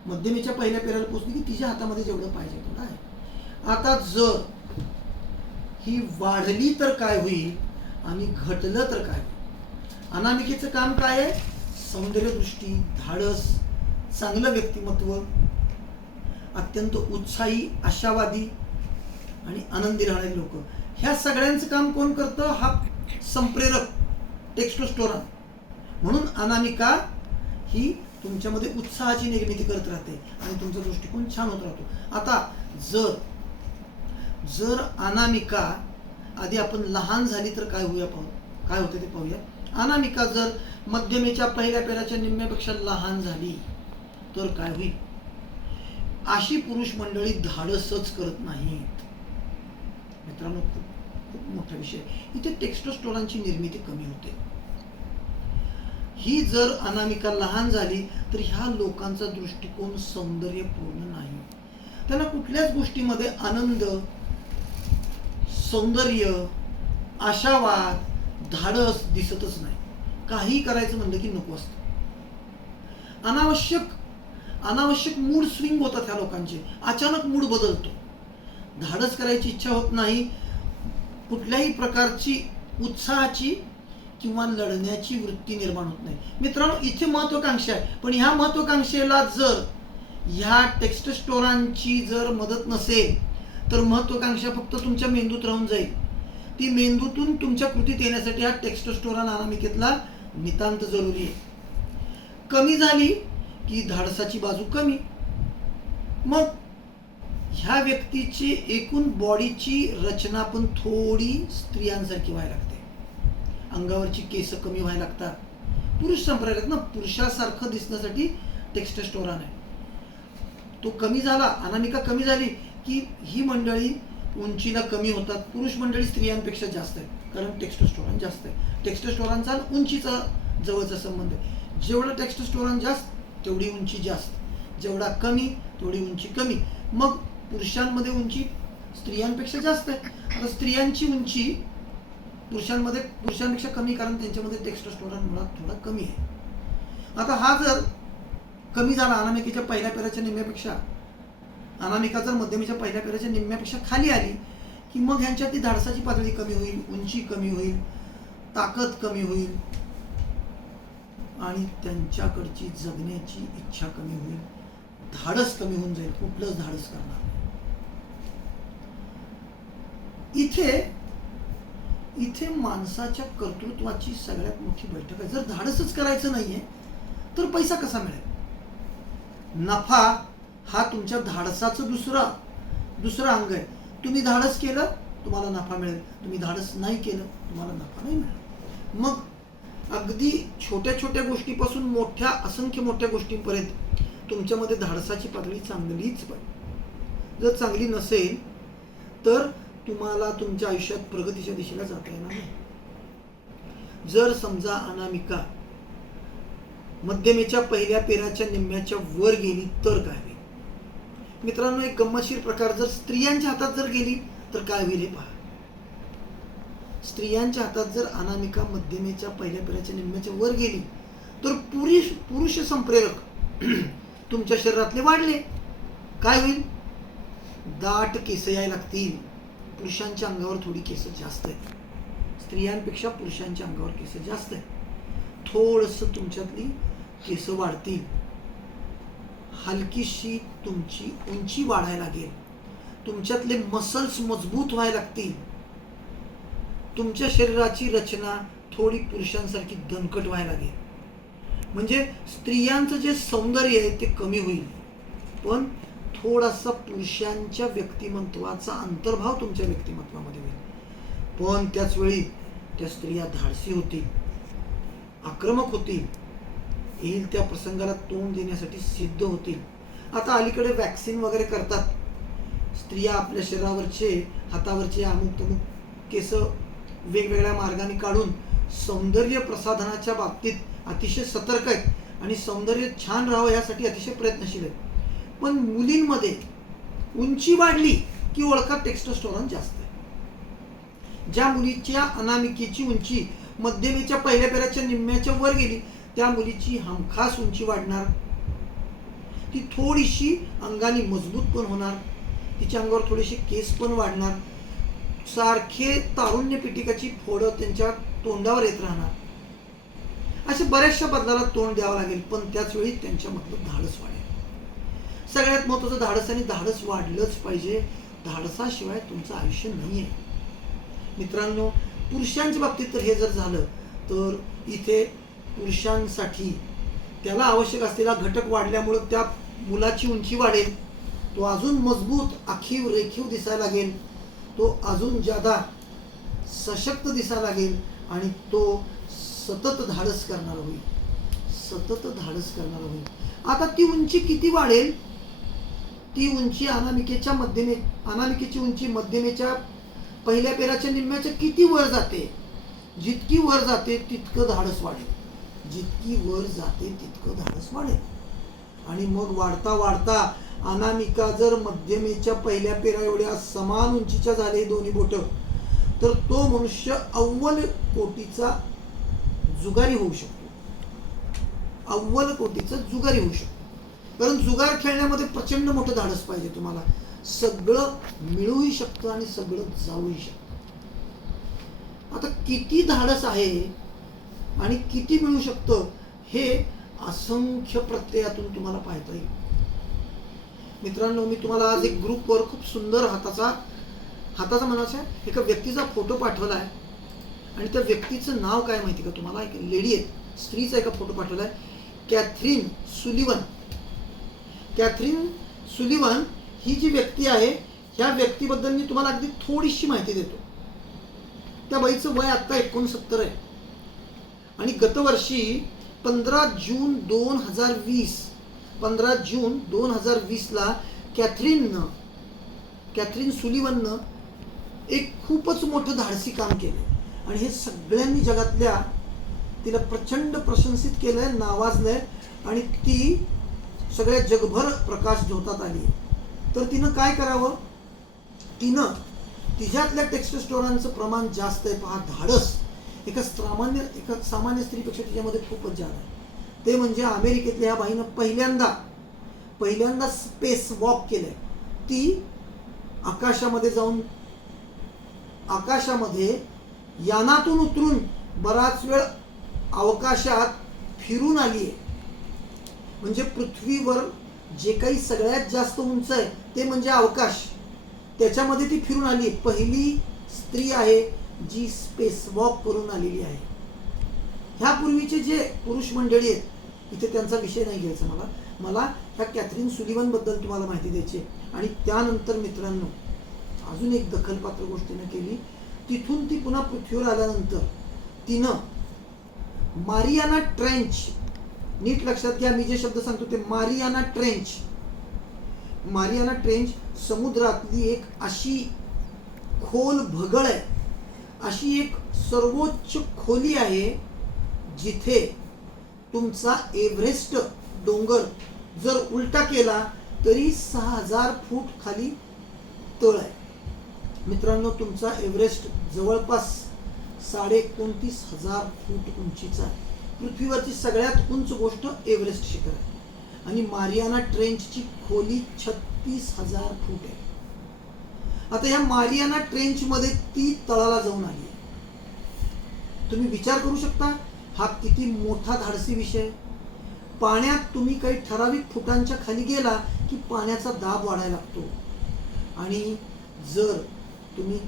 मध्यमेच्या पहिल्या पेराला पोचली की तिच्या हातामध्ये जेवढं पाहिजे तेवढं आहे. आता जर ही वाढली तर काय होईल आणि घटलं तर काय होईल. अनामिकेचं काम काय आहे? सौंदर्यदृष्टी, धाडस, चांगलं व्यक्तिमत्व, अत्यंत उत्साही, आशावादी आणि आनंदी राहणारे लोक. ह्या सगळ्यांचं काम कोण करतं? हा संप्रेरक टेस्टोस्टेरॉन. म्हणून अनामिका ही तुमच्यामध्ये उत्साहाची निर्मिती करत राहते आणि तुमचा दृष्टिकोन छान होत राहतो. आता जर अनामिका आधी आपण लहान झाली तर काय होते ते पाहूया. अनामिका जर मध्यमेच्या पहिल्या पेराच्या निम्म्यापेक्षा लहान झाली तर काय होईल? अशी पुरुष मंडळी धाडसच करत नाहीत. मित्रांनो, खूप मोठा विषय. इथे टेस्टोस्टेरॉनची निर्मिती कमी होते. ही जर अनामिका लहान झाली तर ह्या लोकांचा दृष्टिकोन सौंदर्यपूर्ण नाही. त्यांना कुठल्याच गोष्टीमध्ये आनंद, सौंदर्य, आशावाद, धाडस दिसतच नाही. काही करायचं म्हणलं की नको असतं. अनावश्यक मूड स्विंग होतात ह्या लोकांचे. अचानक मूड बदलतो. धाडस करायची इच्छा होत नाही. कुठल्याही प्रकारची उत्साहाची किंवा लढण्याची वृत्ती निर्माण होत नाही. मित्रांनो, इथे महत्वाकांक्षा आहे. पण ह्या महत्वाकांक्षेला जर ह्या टेक्स्टोस्टेरोनची जर मदत नसेल तर महत्वाकांक्षा फक्त तुमच्या मेंदूत राहून जाईल. ती मेंदूतून तुमच्या कृतीत येण्यासाठी हा टेक्स्टोस्टेरोन अनामिकेतला नितांत जरुरी आहे. कमी झाली की धाडसाची बाजू कमी. मग ह्या व्यक्तीची एकूण बॉडीची रचना पण थोडी स्त्रियांसारखी व्हायला लागते. अंगावरची केस कमी व्हायला लागतात. पुरुष संप्रदायात ना पुरुषासारखं दिसण्यासाठी टेक्स्टोस्टेरोन आहे. तो कमी झाला, अनामिका कमी झाली की ही मंडळी उंचीला कमी होतात. पुरुष मंडळी स्त्रियांपेक्षा जास्त आहे, कारण टेक्स्टोस्टेरोन जास्त आहे. टेक्स्टोस्टेरोनचा उंचीचा जवळचा संबंध आहे. जेवढं टेक्स्टोस्टेरोन जास्त तेवढी उंची जास्त, जेवढा कमी तेवढी उंची कमी. मग पुरुषांमध्ये उंची स्त्रियांपेक्षा जास्त आहे. आता स्त्रियांची उंची पुरुषांपेक्षा कमी, कारण त्यांच्यामध्ये टेक्स्टोस्टेरोन मुळात थोडा कमी आहे. आता हा जर कमी झाला अनामिकेच्या पहिल्या पेराच्या निम्म्यापेक्षा, अनामिका जर मध्यमेच्या पहिल्या पेराच्या निम्म्यापेक्षा खाली आली की मग ह्यांच्यातली धाडसाची पातळी कमी होईल, उंची कमी होईल, ताकद कमी होईल आणि त्यांच्याकडची जगण्याची इच्छा कमी होईल. धाडस कमी होऊन जाईल. कुठलंच धाडस करणार. इथे माणसाच्या कर्तृत्वाची सगळ्यात मोठी बैठक आहे. जर धाडसच करायचं नाहीये तर पैसा कसा मिळेल? नफा हा तुमच्या धाडसाचं दुसरं अंग आहे. तुम्ही धाडस केलं तुम्हाला नफा मिळेल, तुम्ही धाडस नाही केलं तुम्हाला नफा नाही मिळेल. मग अगदी छोट्या छोट्या गोष्टीपासून असंख्य मोठ्या गोष्टींपर्यंत तुमच्यामध्ये धाडसाची पातळी चांगलीच पाहिजे. जर चांगली नसेल तर तुम्हाला तुमच्या आयुष्यात प्रगतीच्या दिशेला जाता येणार नाही. जर समजा अनामिका मध्यमेच्या पहिल्या पेराच्या निम्म्याच्या वर गेली तर काय होईल? मित्रांनो, एक गंमतशीर प्रकार, जर स्त्रियांच्या हातात जर गेली तर काय होईल हे पहा. स्त्रियांच्या हातात जर अनामिका मध्यमेच्या पहिल्या पेराच्या निम्म्याच्या वर गेली तर पुरुष संप्रेरक तुमच्या शरीरातले वाढले. काय होईल? दाट केस यायला लागतील. पुरुषांच्या अंगावर थोडी केस जास्त आहेत. स्त्रियांपेक्षा पुरुषांच्या अंगावर केस जास्त आहेत. थोडंसं तुमच्यातली केस वाढतील. हलकीशी तुमची उंची वाढायला लागेल. तुमच्यातले मसल्स मजबूत व्हायला लागतील. तुमच्या शरीराची रचना थोडी पुरुषांसारखी दणकट व्हायला लागेल. म्हणजे स्त्रियांचं जे सौंदर्य आहे ते कमी होईल, पण थोडासा पुरुषांच्या व्यक्तिमत्वाचा अंतर्भाव तुमच्या व्यक्तिमत्वामध्ये होईल. पण त्याच वेळी त्या स्त्रिया धाडसी होतील, आक्रमक होतील, येईल त्या प्रसंगाला तोंड देण्यासाठी सिद्ध होतील. आता अलीकडे वॅक्सिन वगैरे करतात. स्त्रिया आपल्या शरीरावरचे, हातावरचे अमुक तमुक केस वेगवेगळ्या मार्गाने काढून सौंदर्य प्रसाधनाच्या बाबतीत अतिशय सतर्क आहेत आणि सौंदर्य छान राहावं यासाठी अतिशय प्रयत्नशील आहेत. पण मुलींमध्ये उंची वाढली की ओळखा टेक्स्टोस्टेरोन जास्त आहे. ज्या मुलीच्या अनामिकेची उंची मध्यमेच्या पहिल्या पेराच्या निम्म्याच्या वर गेली त्या मुलीची हमखास उंची वाढणार. ती थोडीशी अंगाने मजबूत पण होणार. तिच्या अंगावर थोडेसे केस पण वाढणार. सारखे तारुण्य पिटिकाची फोडं त्यांच्या तोंडावर येत राहणार. अशा बऱ्याचशा बदलाला तोंड द्यावं लागेल, पण त्याच वेळी त्यांच्यामधलं धाडस वाढेल. सगळ्यात महत्त्वाचं धाडस, आणि धाडस वाढलंच पाहिजे. धाडसाशिवाय तुमचं आयुष्य नाही आहे. मित्रांनो, पुरुषांच्या बाबतीत तर हे जर झालं तर इथे पुरुषांसाठी त्याला आवश्यक असलेला घटक वाढल्यामुळं त्या मुलाची उंची वाढेल. तो अजून मजबूत, आखीव, रेखीव दिसायला लागेल. तो अजून ज्यादा सशक्त दिसायला लागेल आणि तो सतत धाडस करणार होईल. आता ती उंची किती वाढेल? ती उंची अनामिकेची उंची मध्यमेच्या पहिल्या पेराच्या निम्म्याच्या किती वर जाते? जितकी वर जाते तितकं धाडस वाढेल. आणि मग वाढता वाढता अनामिका जर मध्यमेच्या पहिल्या पेरा एवढ्या समान उंचीच्या झाले दोन्ही बोटं, तर तो मनुष्य अव्वल कोटीचा जुगारी होऊ शकतो, अव्वल कोटीचा जुगारी होऊ शकतो. कारण जुगार खेळण्यामध्ये प्रचंड मोठं धाडस पाहिजे तुम्हाला. सगळं मिळूही शकतं आणि सगळं जाऊही शकतं. आता किती धाडस आहे आणि किती मिळू शकतं हे असंख्य प्रत्ययातून तुम्हाला पाहता येईल. मित्रांनो, मी तुम्हाला आज एक ग्रुपवर खूप सुंदर हाताचा म्हणायचा एका व्यक्तीचा फोटो पाठवला आहे. आणि त्या व्यक्तीचं नाव काय माहिती का तुम्हाला? एक लेडी आहे, स्त्रीचा एका फोटो पाठवला आहे, कॅथरीन सुलिवन. कॅथरीन सुलिवन ही जी व्यक्ती आहे, ह्या व्यक्तीबद्दल मी तुम्हाला अगदी थोडीशी माहिती देतो. त्या बाईचं वय आता 69 आहे आणि गतवर्षी 15 जून 2020ला कॅथरीन सुलिवननं एक खूपच मोठं धाडसी काम केलं आणि हे सगळ्यांनी जगातल्या तिला प्रचंड प्रशंसित केलंय, नावाजलंय आणि ती सगळ्या जगभर प्रकाश झोतात आली. तर तिनं काय करावं? तिनं तिच्यातल्या टेस्टोस्टेरोनचं प्रमाण जास्त आहे. पहा, धाडस एका सामान्य स्त्रीपेक्षा तिच्यामध्ये खूपच जास्त आहे. ते म्हणजे अमेरिकेतल्या ह्या बाईनं पहिल्यांदा स्पेस वॉक केलंय. ती आकाशामध्ये यानातून उतरून बराच वेळ अवकाशात फिरून आली आहे. म्हणजे पृथ्वीवर जे काही सगळ्यात जास्त उंच आहे ते म्हणजे अवकाश, त्याच्यामध्ये ती फिरून आली. पहिली स्त्री आहे जी स्पेस वॉक करून आलेली आहे. ह्यापूर्वीचे जे पुरुष मंडळी आहेत, इथे त्यांचा विषय नाही घ्यायचा मला ह्या कॅथरीन सुलिवन बद्दल तुम्हाला माहिती द्यायची. आणि त्यानंतर मित्रांनो, अजून एक दखलपात्र गोष्ट तिनं केली. तिथून ती पुन्हा पृथ्वीवर आल्यानंतर तिनं मारियाना ट्रेंच, नीट लक्षात घ्या मी जे शब्द सांगतो ते, मारियाना ट्रेंच समुद्रातली एक अशी खोल भगळ आहे, अशी एक सर्वोच्च खोली आहे जिथे तुमचा एव्हरेस्ट डोंगर जर उलटा केला तरी 6000 फूट खाली तळ आहे. मित्रांनो, तुमचा एव्हरेस्ट जवळपास 29,500 फूट उंचीचा आहे. पृथ्वीवरची सगळ्यात उंच गोष्ट एव्हरेस्ट शिखर आहे आणि मारियाना ट्रेंचची खोली 36,000 फूट आहे. आता या मारियाना ट्रेंच मध्ये ती तळाला जाऊन आली आहे. तुम्ही विचार करू शकता हा किती मोठा धाडसी विषय. पाण्यात तुम्ही काही ठराविक फुटांच्या खाली गेला की पाण्याचा दाब वाढायला लागतो आणि जर तुम्ही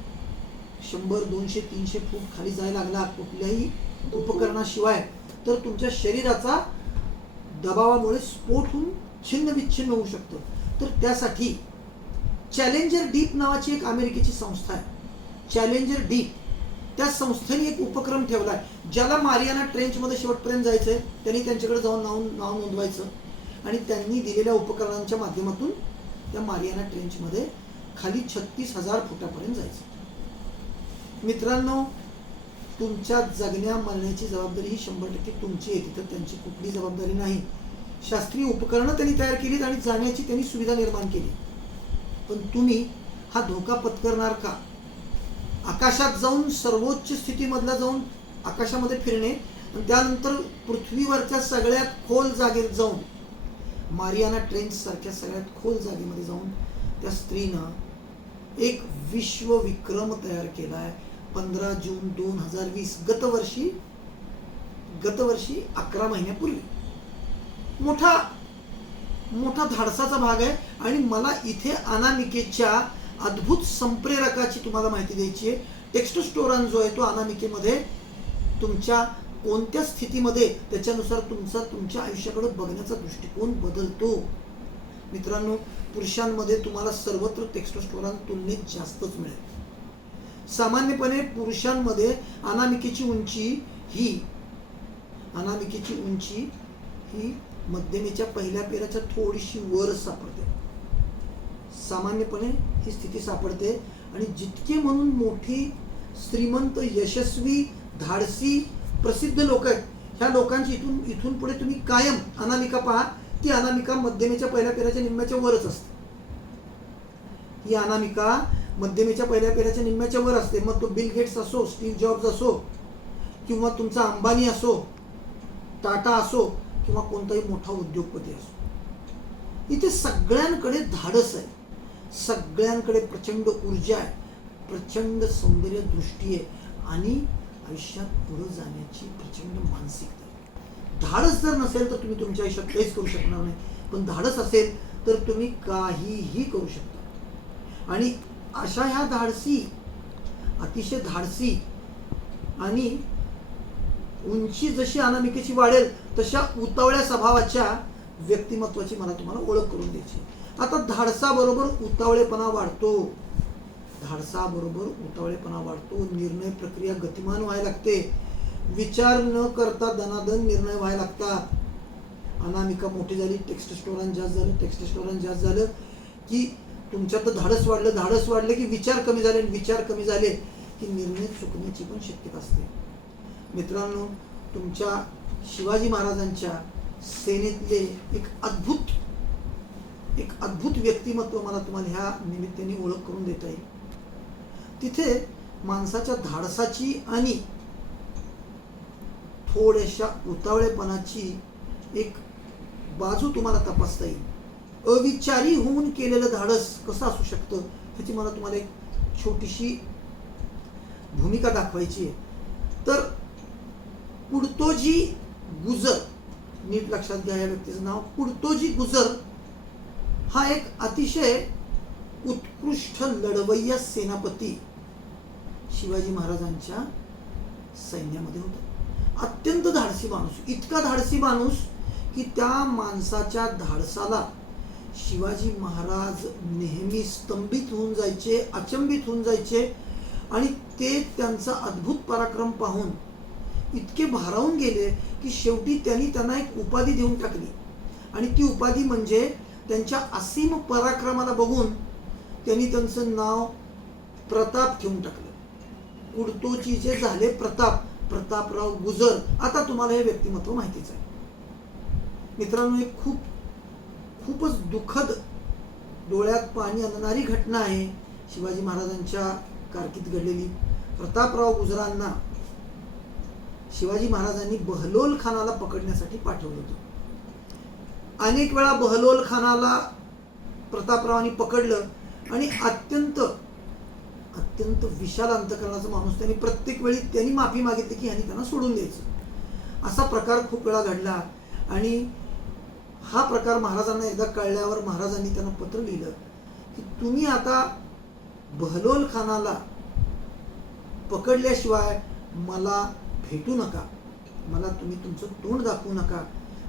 100, 200, 300 फूट खाली जायला लागला कुठल्याही उपकरणाशिवाय तर तुमच्या शरीराचा दबावामुळे स्फोट होऊन छिन्न-विच्छिन्न होऊ शकतं. तर त्यासाठी चॅलेंजर डीप नावाची एक अमेरिकेची संस्था आहे, चॅलेंजर डीप, त्या संस्थेने एक उपक्रम ठेवलाय. ज्याला मारियाना ट्रेंचमध्ये शेवटपर्यंत जायचंय त्यांनी त्यांच्याकडे जाऊन नाव नोंदवायचं आणि त्यांनी दिलेल्या उपकरणांच्या माध्यमातून त्या मारियाना ट्रेंचमध्ये खाली 36,000 फुटापर्यंत जायचं. मित्रांनो, तुमच्या जगण्या मरण्याची जबाबदारी ही 100% तुमची आहे. तिथं त्यांची कुठली जबाबदारी नाही. शास्त्रीय उपकरणं त्यांनी तयार केलीत आणि जाण्याची त्यांनी सुविधा निर्माण केली. पण तुम्ही हा धोका पत्करणार का? आकाशात जाऊन सर्वोच्च स्थितीमधला जाऊन आकाशामध्ये फिरणे आणि त्यानंतर पृथ्वीवरच्या सगळ्यात खोल जागेत जाऊन, मारियाना ट्रेंच सारख्या सगळ्यात खोल जागेमध्ये जाऊन त्या स्त्रीनं एक विश्वविक्रम तयार केलाय. 15 जून 2020 गतवर्षी 11 महिन्यापूर्वी. मोठा धाडसाचा भाग आहे. आणि मला इथे अनामिकेच्या अद्भुत संप्रेरकाची तुम्हाला माहिती द्यायची आहे. टेस्टोस्टेरोन जो आहे तो अनामिकेमध्ये तुमच्या कोणत्या स्थितीमध्ये त्याच्यानुसार तुमच्या आयुष्याकडे बघण्याचा दृष्टिकोन बदलतो. मित्रांनो, पुरुषांमध्ये तुम्हाला सर्वत्र टेस्टोस्टेरोन तुलनेत जास्तच मिळेल. सामान्यपणे पुरुषांमध्ये अनामिकेची उंची ही मध्यमेच्या पहिल्या पेराच्या थोडीशी वर सापडते. सामान्यपणे ही स्थिती सापडते. आणि जितके म्हणून मोठी, श्रीमंत, यशस्वी, धाडसी, प्रसिद्ध लोक आहेत, ह्या लोकांची इथून पुढे तुम्ही कायम अनामिका पहा, ती अनामिका मध्यमेच्या पहिल्या पेराच्या निम्म्याच्या वरच असते. ही अनामिका मध्यमेच्या पहिल्या पेराच्या निम्म्याच्या वर असते. मग तो बिल गेट्स असो, स्टीव्ह जॉब्स असो किंवा तुमचा अंबानी असो टाटा असो किंवा कोणताही मोठा उद्योगपती असो, इथे सगळ्यांकडे धाडस आहे, सगळ्यांकडे प्रचंड ऊर्जा आहे, प्रचंड सौंदर्य दृष्टी आहे आणि आयुष्यात पुढे जाण्याची प्रचंड मानसिकता आहे. धाडस जर नसेल तर तुम्ही तुमच्या आयुष्यात काहीच करू शकणार नाही, पण धाडस असेल तर तुम्ही काहीही करू शकता. आणि अशा ह्या धाडसी, अतिशय धाडसी आणि उंची जशी अनामिकेची वाढेल तशा उतावळ्या स्वभावाच्या व्यक्तिमत्वाची मला तुम्हाला ओळख करून द्यायची. आता धाडसाबरोबर उतावळेपणा वाढतो, धाडसाबरोबर उतावळेपणा वाढतो, निर्णय प्रक्रिया गतिमान व्हायला लागते, विचार न करता दनादन निर्णय व्हायला लागतात. अनामिका मोठी झाली, टेस्टोस्टेरोन जास्त झालं, टेस्टोस्टेरोन जास्त झालं की तुमच्यात धाडस वाढलं, धाडस वाढलं की विचार कमी झाले, विचार कमी झाले की निर्णय चुकण्याची पण शक्यता असते. मित्रांनो, तुमच्या शिवाजी महाराजांच्या सेनेतले एक अद्भुत व्यक्तिमत्व मला तुम्हाला ह्या निमित्ताने ओळख करून देता येईल. तिथे माणसाच्या धाडसाची आणि थोड्याशा उतावळेपणाची एक बाजू तुम्हाला तपासता येईल. अविचारी होऊन केलेलं धाडस कसं असू शकतं ह्याची मला तुम्हाला एक छोटीशी भूमिका दाखवायची आहे. तर कुडतोजी गुजर, नीट लक्षात घ्या या व्यक्तीचं नाव, कुडतोजी गुजर हा एक अतिशय उत्कृष्ट लढवय्या सेनापती शिवाजी महाराजांच्या सैन्यामध्ये होता. अत्यंत धाडसी माणूस, इतका धाडसी माणूस की त्या माणसाच्या धाडसाला शिवाजी महाराज नेहमी स्तंभित होऊन जायचे, अचंबित होऊन जायचे आणि ते त्यांचा अद्भुत पराक्रम पाहून इतके भारावून गेले की शेवटी त्यांना एक उपाधी देऊन टाकली. आणि ती उपाधी म्हणजे त्यांच्या असीम पराक्रमाला बघून त्यांनी त्यांचं नाव प्रताप ठेवून टाकलं. कुडतोजीचे झाले प्रतापराव गुजर. आता तुम्हाला हे व्यक्तिमत्व माहितीच आहे. मित्रांनो, एक खूपच दुःखद, डोळ्यात पाणी आणणारी घटना आहे शिवाजी महाराजांच्या कारकीर्दीत घडलेली. प्रतापराव गुजरांना शिवाजी महाराजांनी बहलोल खानाला पकडण्यासाठी पाठवलं होतं. अनेक वेळा बहलोल खानाला प्रतापरावांनी पकडलं आणि अत्यंत विशाल अंतकरणाचा माणूस, त्यांनी प्रत्येक वेळी त्यांनी माफी मागितली की ह्यांनी त्यांना सोडून द्यायचं. असा प्रकार खूप वेळा घडला आणि हा प्रकार महाराजांना एकदा कळल्यावर महाराजांनी त्यांना पत्र लिहिलं की तुम्ही आता बहलोल खानाला पकडल्याशिवाय मला भेटू नका, मला तुम्ही तुमचं तोंड दाखवू नका.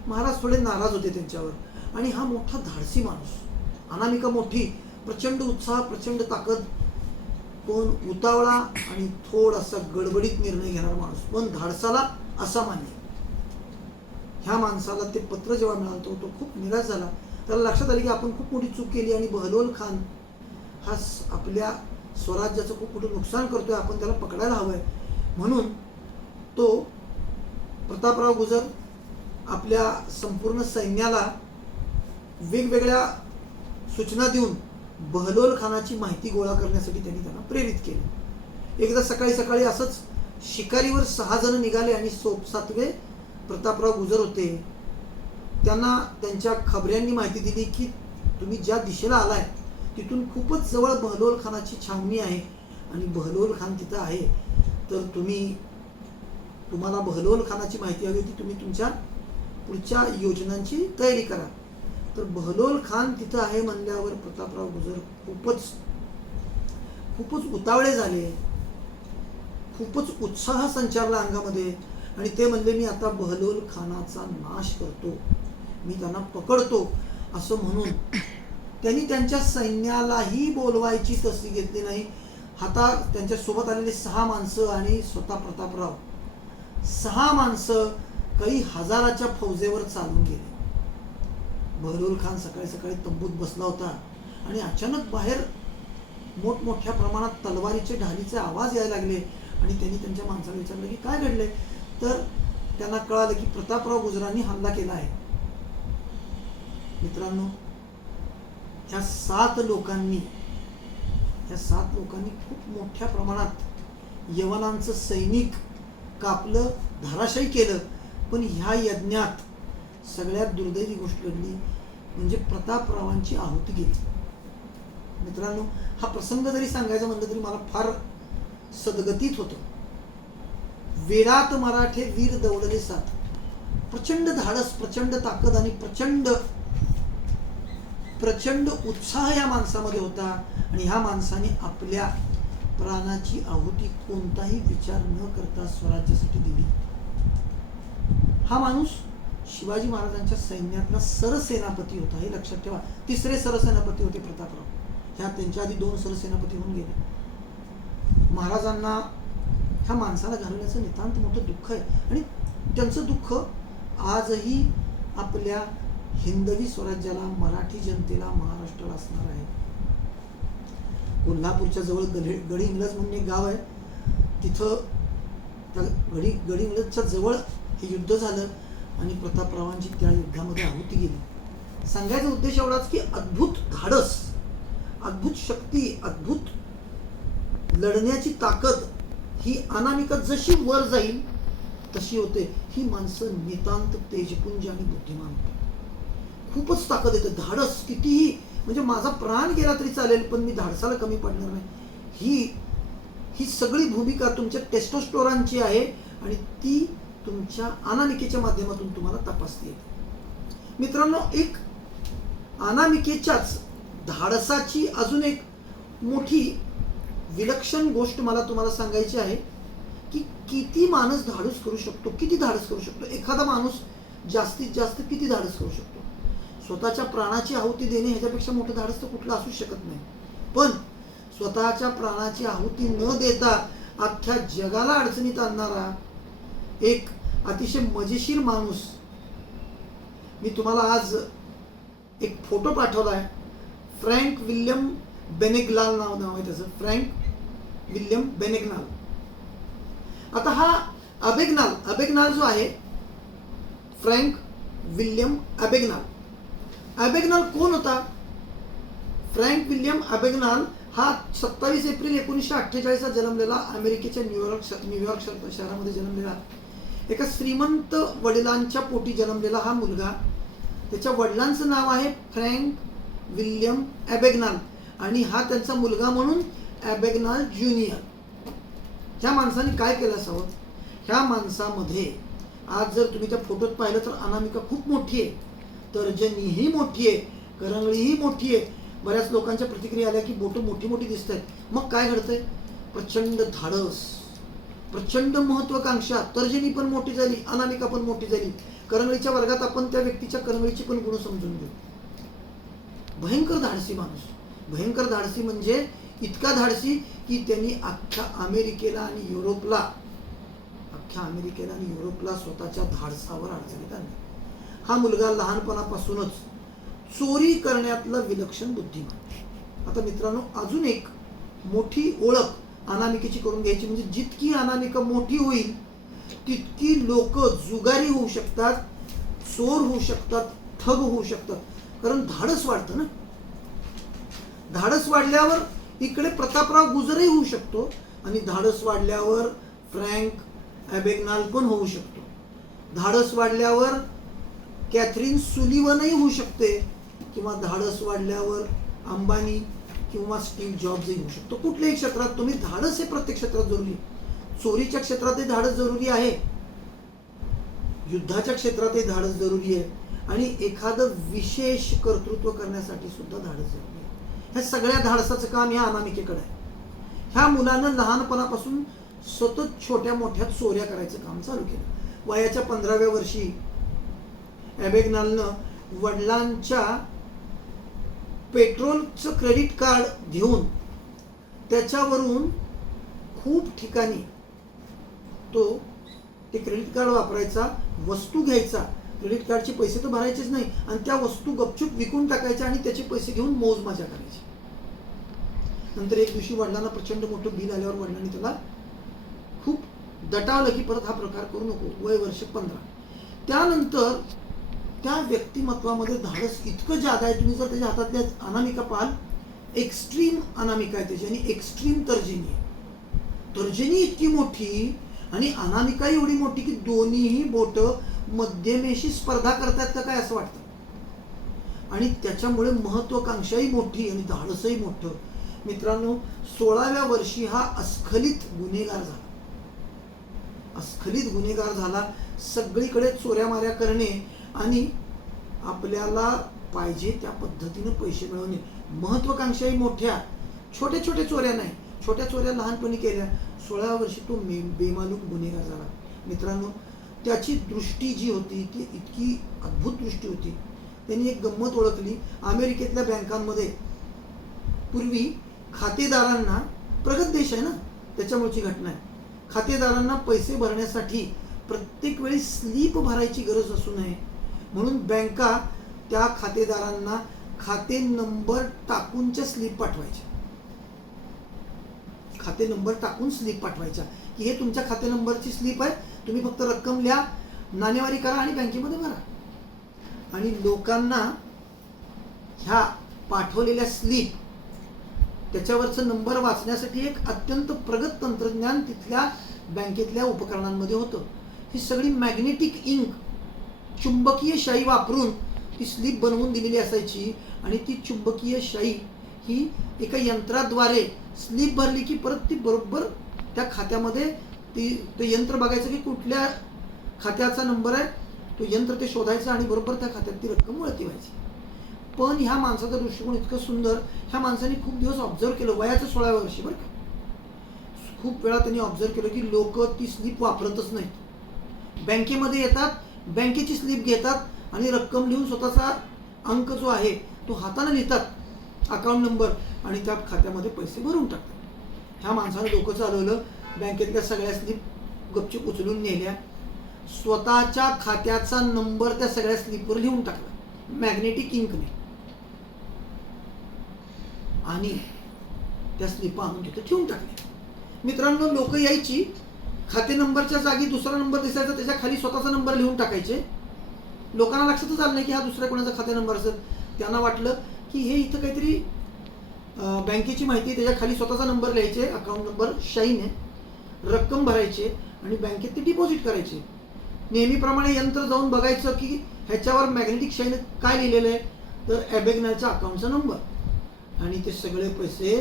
महाराज थोडे नाराज होते त्यांच्यावर. आणि हा मोठा धाडसी माणूस, अनामिका मोठी, प्रचंड उत्साह, प्रचंड ताकद, पण उतावळा आणि थोडासा गडबडीत निर्णय घेणारा माणूस, पण धाडसाला असामान्य. ह्या माणसाला ते पत्र जेव्हा मिळालं तो खूप निराश झाला. त्याला लक्षात आले की आपण खूप मोठी चूक केली आणि बहलोल खान हा आपल्या स्वराज्याचं खूप मोठं नुकसान करतोय, आपण त्याला पकडायला हवंय. म्हणून तो प्रतापराव गुजर आपल्या संपूर्ण सैन्याला वेगवेगळ्या सूचना देऊन बहलोल खानाची माहिती गोळा करण्यासाठी त्यांना प्रेरित केले. एकदा सकाळी असंच शिकारीवर 6 जण निघाले आणि 7वे प्रतापराव गुजर होते. त्यांना त्यांच्या खबऱ्यांनी माहिती दिली की तुम्ही ज्या दिशेला आलाय तिथून खूपच जवळ बहलोल खानाची छावणी आहे आणि बहलोल खान तिथं आहे. तर तुम्हाला बहलोल खानाची माहिती हवी होती, तुम्ही तुमच्या पुढच्या योजनांची तयारी करा. तर बहलोल खान तिथं आहे म्हणल्यावर प्रतापराव गुजर खूपच उतावळे झाले, खूपच उत्साह संचारला अंगामध्ये आणि ते म्हणले मी आता बहलोल खानाचा नाश करतो, मी त्यांना पकडतो. असं म्हणून त्यांनी त्यांच्या सैन्यालाही बोलवायची तसदी घेतली नाही. हातात त्यांच्या सोबत आलेले 6 माणसं आणि स्वतः प्रतापराव, 6 माणसं काही हजाराच्या फौजेवर चालून गेले. बहलोल खान सकाळी तंबूत बसला होता आणि अचानक बाहेर मोठमोठ्या प्रमाणात तलवारीचे ढालीचे आवाज यायला लागले आणि त्यांनी त्यांच्या माणसाला विचारलं की काय घडले. तर त्यांना कळालं की प्रतापराव गुजरांनी हल्ला केला आहे. मित्रांनो, ह्या 7 लोकांनी खूप मोठ्या प्रमाणात यवनांचं सैनिक कापलं, धाराशायी केलं पण ह्या यज्ञात सगळ्यात दुर्दैवी गोष्ट घडली म्हणजे प्रतापरावांची आहुती गेली. मित्रांनो, हा प्रसंग जरी सांगायचा म्हणलं तरी मला फार सदगतीत होतं. वेळात मराठे वीर दौडले साथ. प्रचंड धाडस, प्रचंड ताकद आणि प्रचंड उत्साह या माणसामध्ये होता. आणि ह्या माणसाने आपल्या प्राणाची आहुती कोणताही विचार न करता स्वराज्यासाठी दिली. हा माणूस शिवाजी महाराजांच्या सैन्यातला सरसेनापती होता, हे लक्षात ठेवा. तिसरे सरसेनापती होते प्रतापराव. ह्या त्यांच्या आधी 2 सरसेनापती होऊन गेले. महाराजांना ह्या माणसाला घालवण्याचं नितांत मोठं दुःख आहे आणि त्यांचं दुःख आजही आपल्या हिंदवी स्वराज्याला, मराठी जनतेला, महाराष्ट्राला असणार आहे. कोल्हापूरच्या जवळ गडी इंग्लज म्हणून एक गाव आहे. तिथं त्या गडी इंग्लजच्या जवळ हे युद्ध झालं आणि प्रतापरावांची त्या युद्धामध्ये आहुती गेली. सांगायचा उद्देश एवढाच की अद्भुत धाडस, अद्भुत शक्ती, अद्भुत लढण्याची ताकद ही अनामिका जशी वर जाईल तशी होते. ही माणसं नितांत तेजपुंज आणि बुद्धिमान होते. खूपच ताकद येते. धाडस कितीही, म्हणजे माझा प्राण गेला तरी चालेल पण मी धाडसाला कमी पडणार नाही. ही सगळी भूमिका तुमच्या टेस्टोस्टेरॉनची आहे आणि ती तुमच्या अनामिकेच्या माध्यमातून तुम्हाला तपासता येते. मित्रांनो, एक अनामिकेच्याच धाडसाची अजून एक मोठी विलक्षण गोष्ट मला तुम्हाला सांगायची आहे की किती माणूस धाडस करू शकतो, किती धाडस करू शकतो. एखादा माणूस जास्तीत जास्त किती धाडस करू शकतो. स्वतःच्या प्राणाची आहुती देणे ह्याच्यापेक्षा मोठं धाडस तर कुठलं असू शकत नाही. पण स्वतःच्या प्राणाची आहुती न देता अख्ख्या जगाला अडचणीत आणणारा एक अतिशय मजेशीर माणूस, मी तुम्हाला आज एक फोटो पाठवलाय. फ्रँक विल्यम बेनेगलाल नाव आहे त्याचं, फ्रँक विल्यम बेनेगनाल. आता हा अबेग्नाल जो आहे, फ्रँक विल्यम अबेग्नाल कोण होता? फ्रँक विल्यम अबेग्नाल हा 27 एप्रिल 1948 जन्मलेला, अमेरिकेच्या न्यूयॉर्क शहरामध्ये जन्मलेला, एका श्रीमंत वडिलांच्या पोटी जन्मलेला हा मुलगा. त्याच्या वडिलांचं नाव आहे फ्रँक विल्यम अबेग्नाल आणि हा त्यांचा मुलगा म्हणून अबेग्नाल ज्युनियर. ह्या माणसाने काय केलं असावं? ह्या माणसामध्ये आज जर तुम्ही त्या फोटोत पाहिलं तर अनामिका खूप मोठी आहे, तर्जनीही मोठी आहे, करंगळीही मोठी आहे. बऱ्याच लोकांच्या प्रतिक्रिया आल्या की बोटं मोठी मोठी दिसत आहेत. मग काय घडतंय? प्रचंड धाडस, प्रचंड महत्वाकांक्षा. तर्जनी पण मोठी झाली, अनामिका पण मोठी झाली. करंगळीच्या वर्गात आपण त्या व्यक्तीच्या करंगळीची पण गुण समजून घेऊ. भयंकर धाडसी माणूस, भयंकर धाडसी म्हणजे इतका धाडसी की त्यांनी अख्ख्या अमेरिकेला आणि युरोपला स्वतःच्या धाडसावर अडचणीत आणले. हा मुलगा लहानपणापासूनच चोरी करण्यातला विलक्षण बुद्धिमान. आता मित्रांनो, अजून एक मोठी ओळख अनामिकेची करून घ्यायची, म्हणजे जितकी अनामिका मोठी होईल तितकी लोक जुगारी होऊ शकतात, चोर होऊ शकतात, ठग होऊ शकतात. कारण धाडस वाढतं ना. धाडस वाढल्यावर इकडे प्रतापराव गुजरही होऊ शकतो आणि धाडस वाढल्यावर फ्रँक अबेग्नाल पण होऊ शकतो. धाडस वाढल्यावर कॅथरीन सुलिव्हनही होऊ शकते किंवा धाडस वाढल्यावर अंबानी किंवा स्टीव्ह जॉब्सही होऊ शकतो. कुठल्याही क्षेत्रात तुम्ही, धाडस हे प्रत्येक क्षेत्रात जरुरी आहे. चोरीच्या क्षेत्रातही धाडस जरुरी आहे, युद्धाच्या क्षेत्रातही धाडस जरुरी आहे आणि एखादं विशेष कर्तृत्व करण्यासाठी सुद्धा धाडस जरुरी आहे. ह्या सगळ्या धाडसाचं काम ह्या अनामिकेकडे आहे. ह्या मुलानं लहानपणापासून सतत छोट्या मोठ्या चोऱ्या करायचं काम चालू केलं. वयाच्या 15व्या वर्षी अबेग्नालनं वडिलांच्या पेट्रोलचं क्रेडिट कार्ड घेऊन त्याच्यावरून खूप ठिकाणी तो ते क्रेडिट कार्ड वापरायचा, वस्तू घ्यायचा, क्रेडिट कार्डचे पैसे तर भरायचेच नाही आणि त्या वस्तू गपचूप विकून टाकायच्या आणि त्याचे पैसे घेऊन मौज मजा करायची. नंतर एक दिवशी वडिलांना प्रचंड मोठं बिल आल्यावर वडिलांनी त्याला खूप दटावलं की परत हा प्रकार करू नको. वय वर्ष 15. त्यानंतर त्या व्यक्तिमत्वामध्ये धाडस इतकं जादा आहे, तुम्ही जर त्याच्या हातातल्या अनामिका पाहाल, एक्स्ट्रीम अनामिका आहे त्याची आणि एक्स्ट्रीम तर्जनी आहे. तर्जनी इतकी मोठी आणि अनामिका एवढी मोठी की दोन्हीही बोट मध्यमेशी स्पर्धा करतात का काय असं वाटतं. आणि त्याच्यामुळे महत्वाकांक्षाही मोठी आणि धाडसही मोठं. मित्रांनो, 16व्या वर्षी हा अस्खलित गुन्हेगार झाला. सगळीकडे चोऱ्यामाऱ्या करणे आणि आपल्याला पाहिजे त्या पद्धतीनं पैसे मिळवणे. महत्वाकांक्षाही मोठ्या, छोट्या छोट्या चोऱ्या नाही, छोट्या चोऱ्या लहानपणी केल्या. 16व्या वर्षी तो बेमालूम गुन्हेगार झाला. मित्रांनो, त्याची दृष्टी जी होती ती इतकी अद्भुत दृष्टी होती. त्यांनी एक गंमत ओळखली. अमेरिकेतल्या बँकांमध्ये पूर्वी खातेदारांना, प्रगत देश आहे ना त्याच्यामुळेची घटना आहे, खातेदारांना पैसे भरण्यासाठी प्रत्येक वेळी स्लीप भरायची गरज असू नये म्हणून बँका त्या खातेदारांना खाते नंबर टाकूनच्या स्लीप पाठवायच्या. खाते नंबर टाकून स्लीप पाठवायच्या की हे तुमच्या खाते नंबरची स्लीप आहे, तुम्ही फक्त रक्कम लिहा, नाणेवारी करा आणि बँकेमध्ये भरा. आणि लोकांना ह्या पाठवलेल्या स्लीप, त्याच्यावरचं नंबर वाचण्यासाठी एक अत्यंत प्रगत तंत्रज्ञान तिथल्या बँकेतल्या उपकरणांमध्ये होतं. ही सगळी मॅग्नेटिक इंक, चुंबकीय शाई वापरून ती स्लीप बनवून दिलेली असायची. आणि ती चुंबकीय शाई ही एका यंत्राद्वारे स्लीप भरली की परत ती बरोबर त्या खात्यामध्ये ते यंत्र बघायचं की कुठल्या खात्याचा नंबर आहे, तो यंत्र ते शोधायचं आणि बरोबर त्या खात्यात ती रक्कम वळती व्हायची. पण ह्या माणसाचा दृष्टिकोन इतकं सुंदर, ह्या माणसाने खूप दिवस ऑब्झर्व केलं. वयाच्या 16व्या वर्षी बरं का, खूप वेळा त्यांनी ऑब्झर्व केलं की लोक ती स्लीप वापरतच नाहीत. बँकेमध्ये येतात, बँकेची स्लीप घेतात आणि रक्कम लिहून स्वतःचा अंक जो आहे तो हाताने लिहितात, अकाउंट नंबर, आणि त्या खात्यामध्ये पैसे भरून टाकतात. ह्या माणसानं डोकं चालवलं, बँकेतल्या सगळ्या स्लीप गपचूप उचलून नेल्या, स्वतःच्या खात्याचा नंबर त्या सगळ्या स्लीपवर लिहून टाकला मॅग्नेटिक इंकने, आणि त्या स्लिपा आणून तिथे ठेवून टाकल्या. मित्रांनो, लोक यायची, खाते नंबरच्या जागी दुसरा नंबर दिसायचा, त्याच्या खाली स्वतःचा नंबर लिहून टाकायचे. लोकांना लक्षातच आलं नाही की हा दुसऱ्या कोणाचा खाते नंबर असेल. त्यांना वाटलं की हे इथं काहीतरी बँकेची माहिती, त्याच्या खाली स्वतःचा नंबर लिहायचे, अकाउंट नंबर शाईने, रक्कम भरायचे आणि बँकेत ते डिपॉझिट करायचे. नेहमीप्रमाणे यंत्र जाऊन बघायचं की ह्याच्यावर मॅग्नेटिक शाईने काय लिहिलेलं आहे, तर ॲबेग्नालच्या अकाउंटचा नंबर, आणि ते सगळे पैसे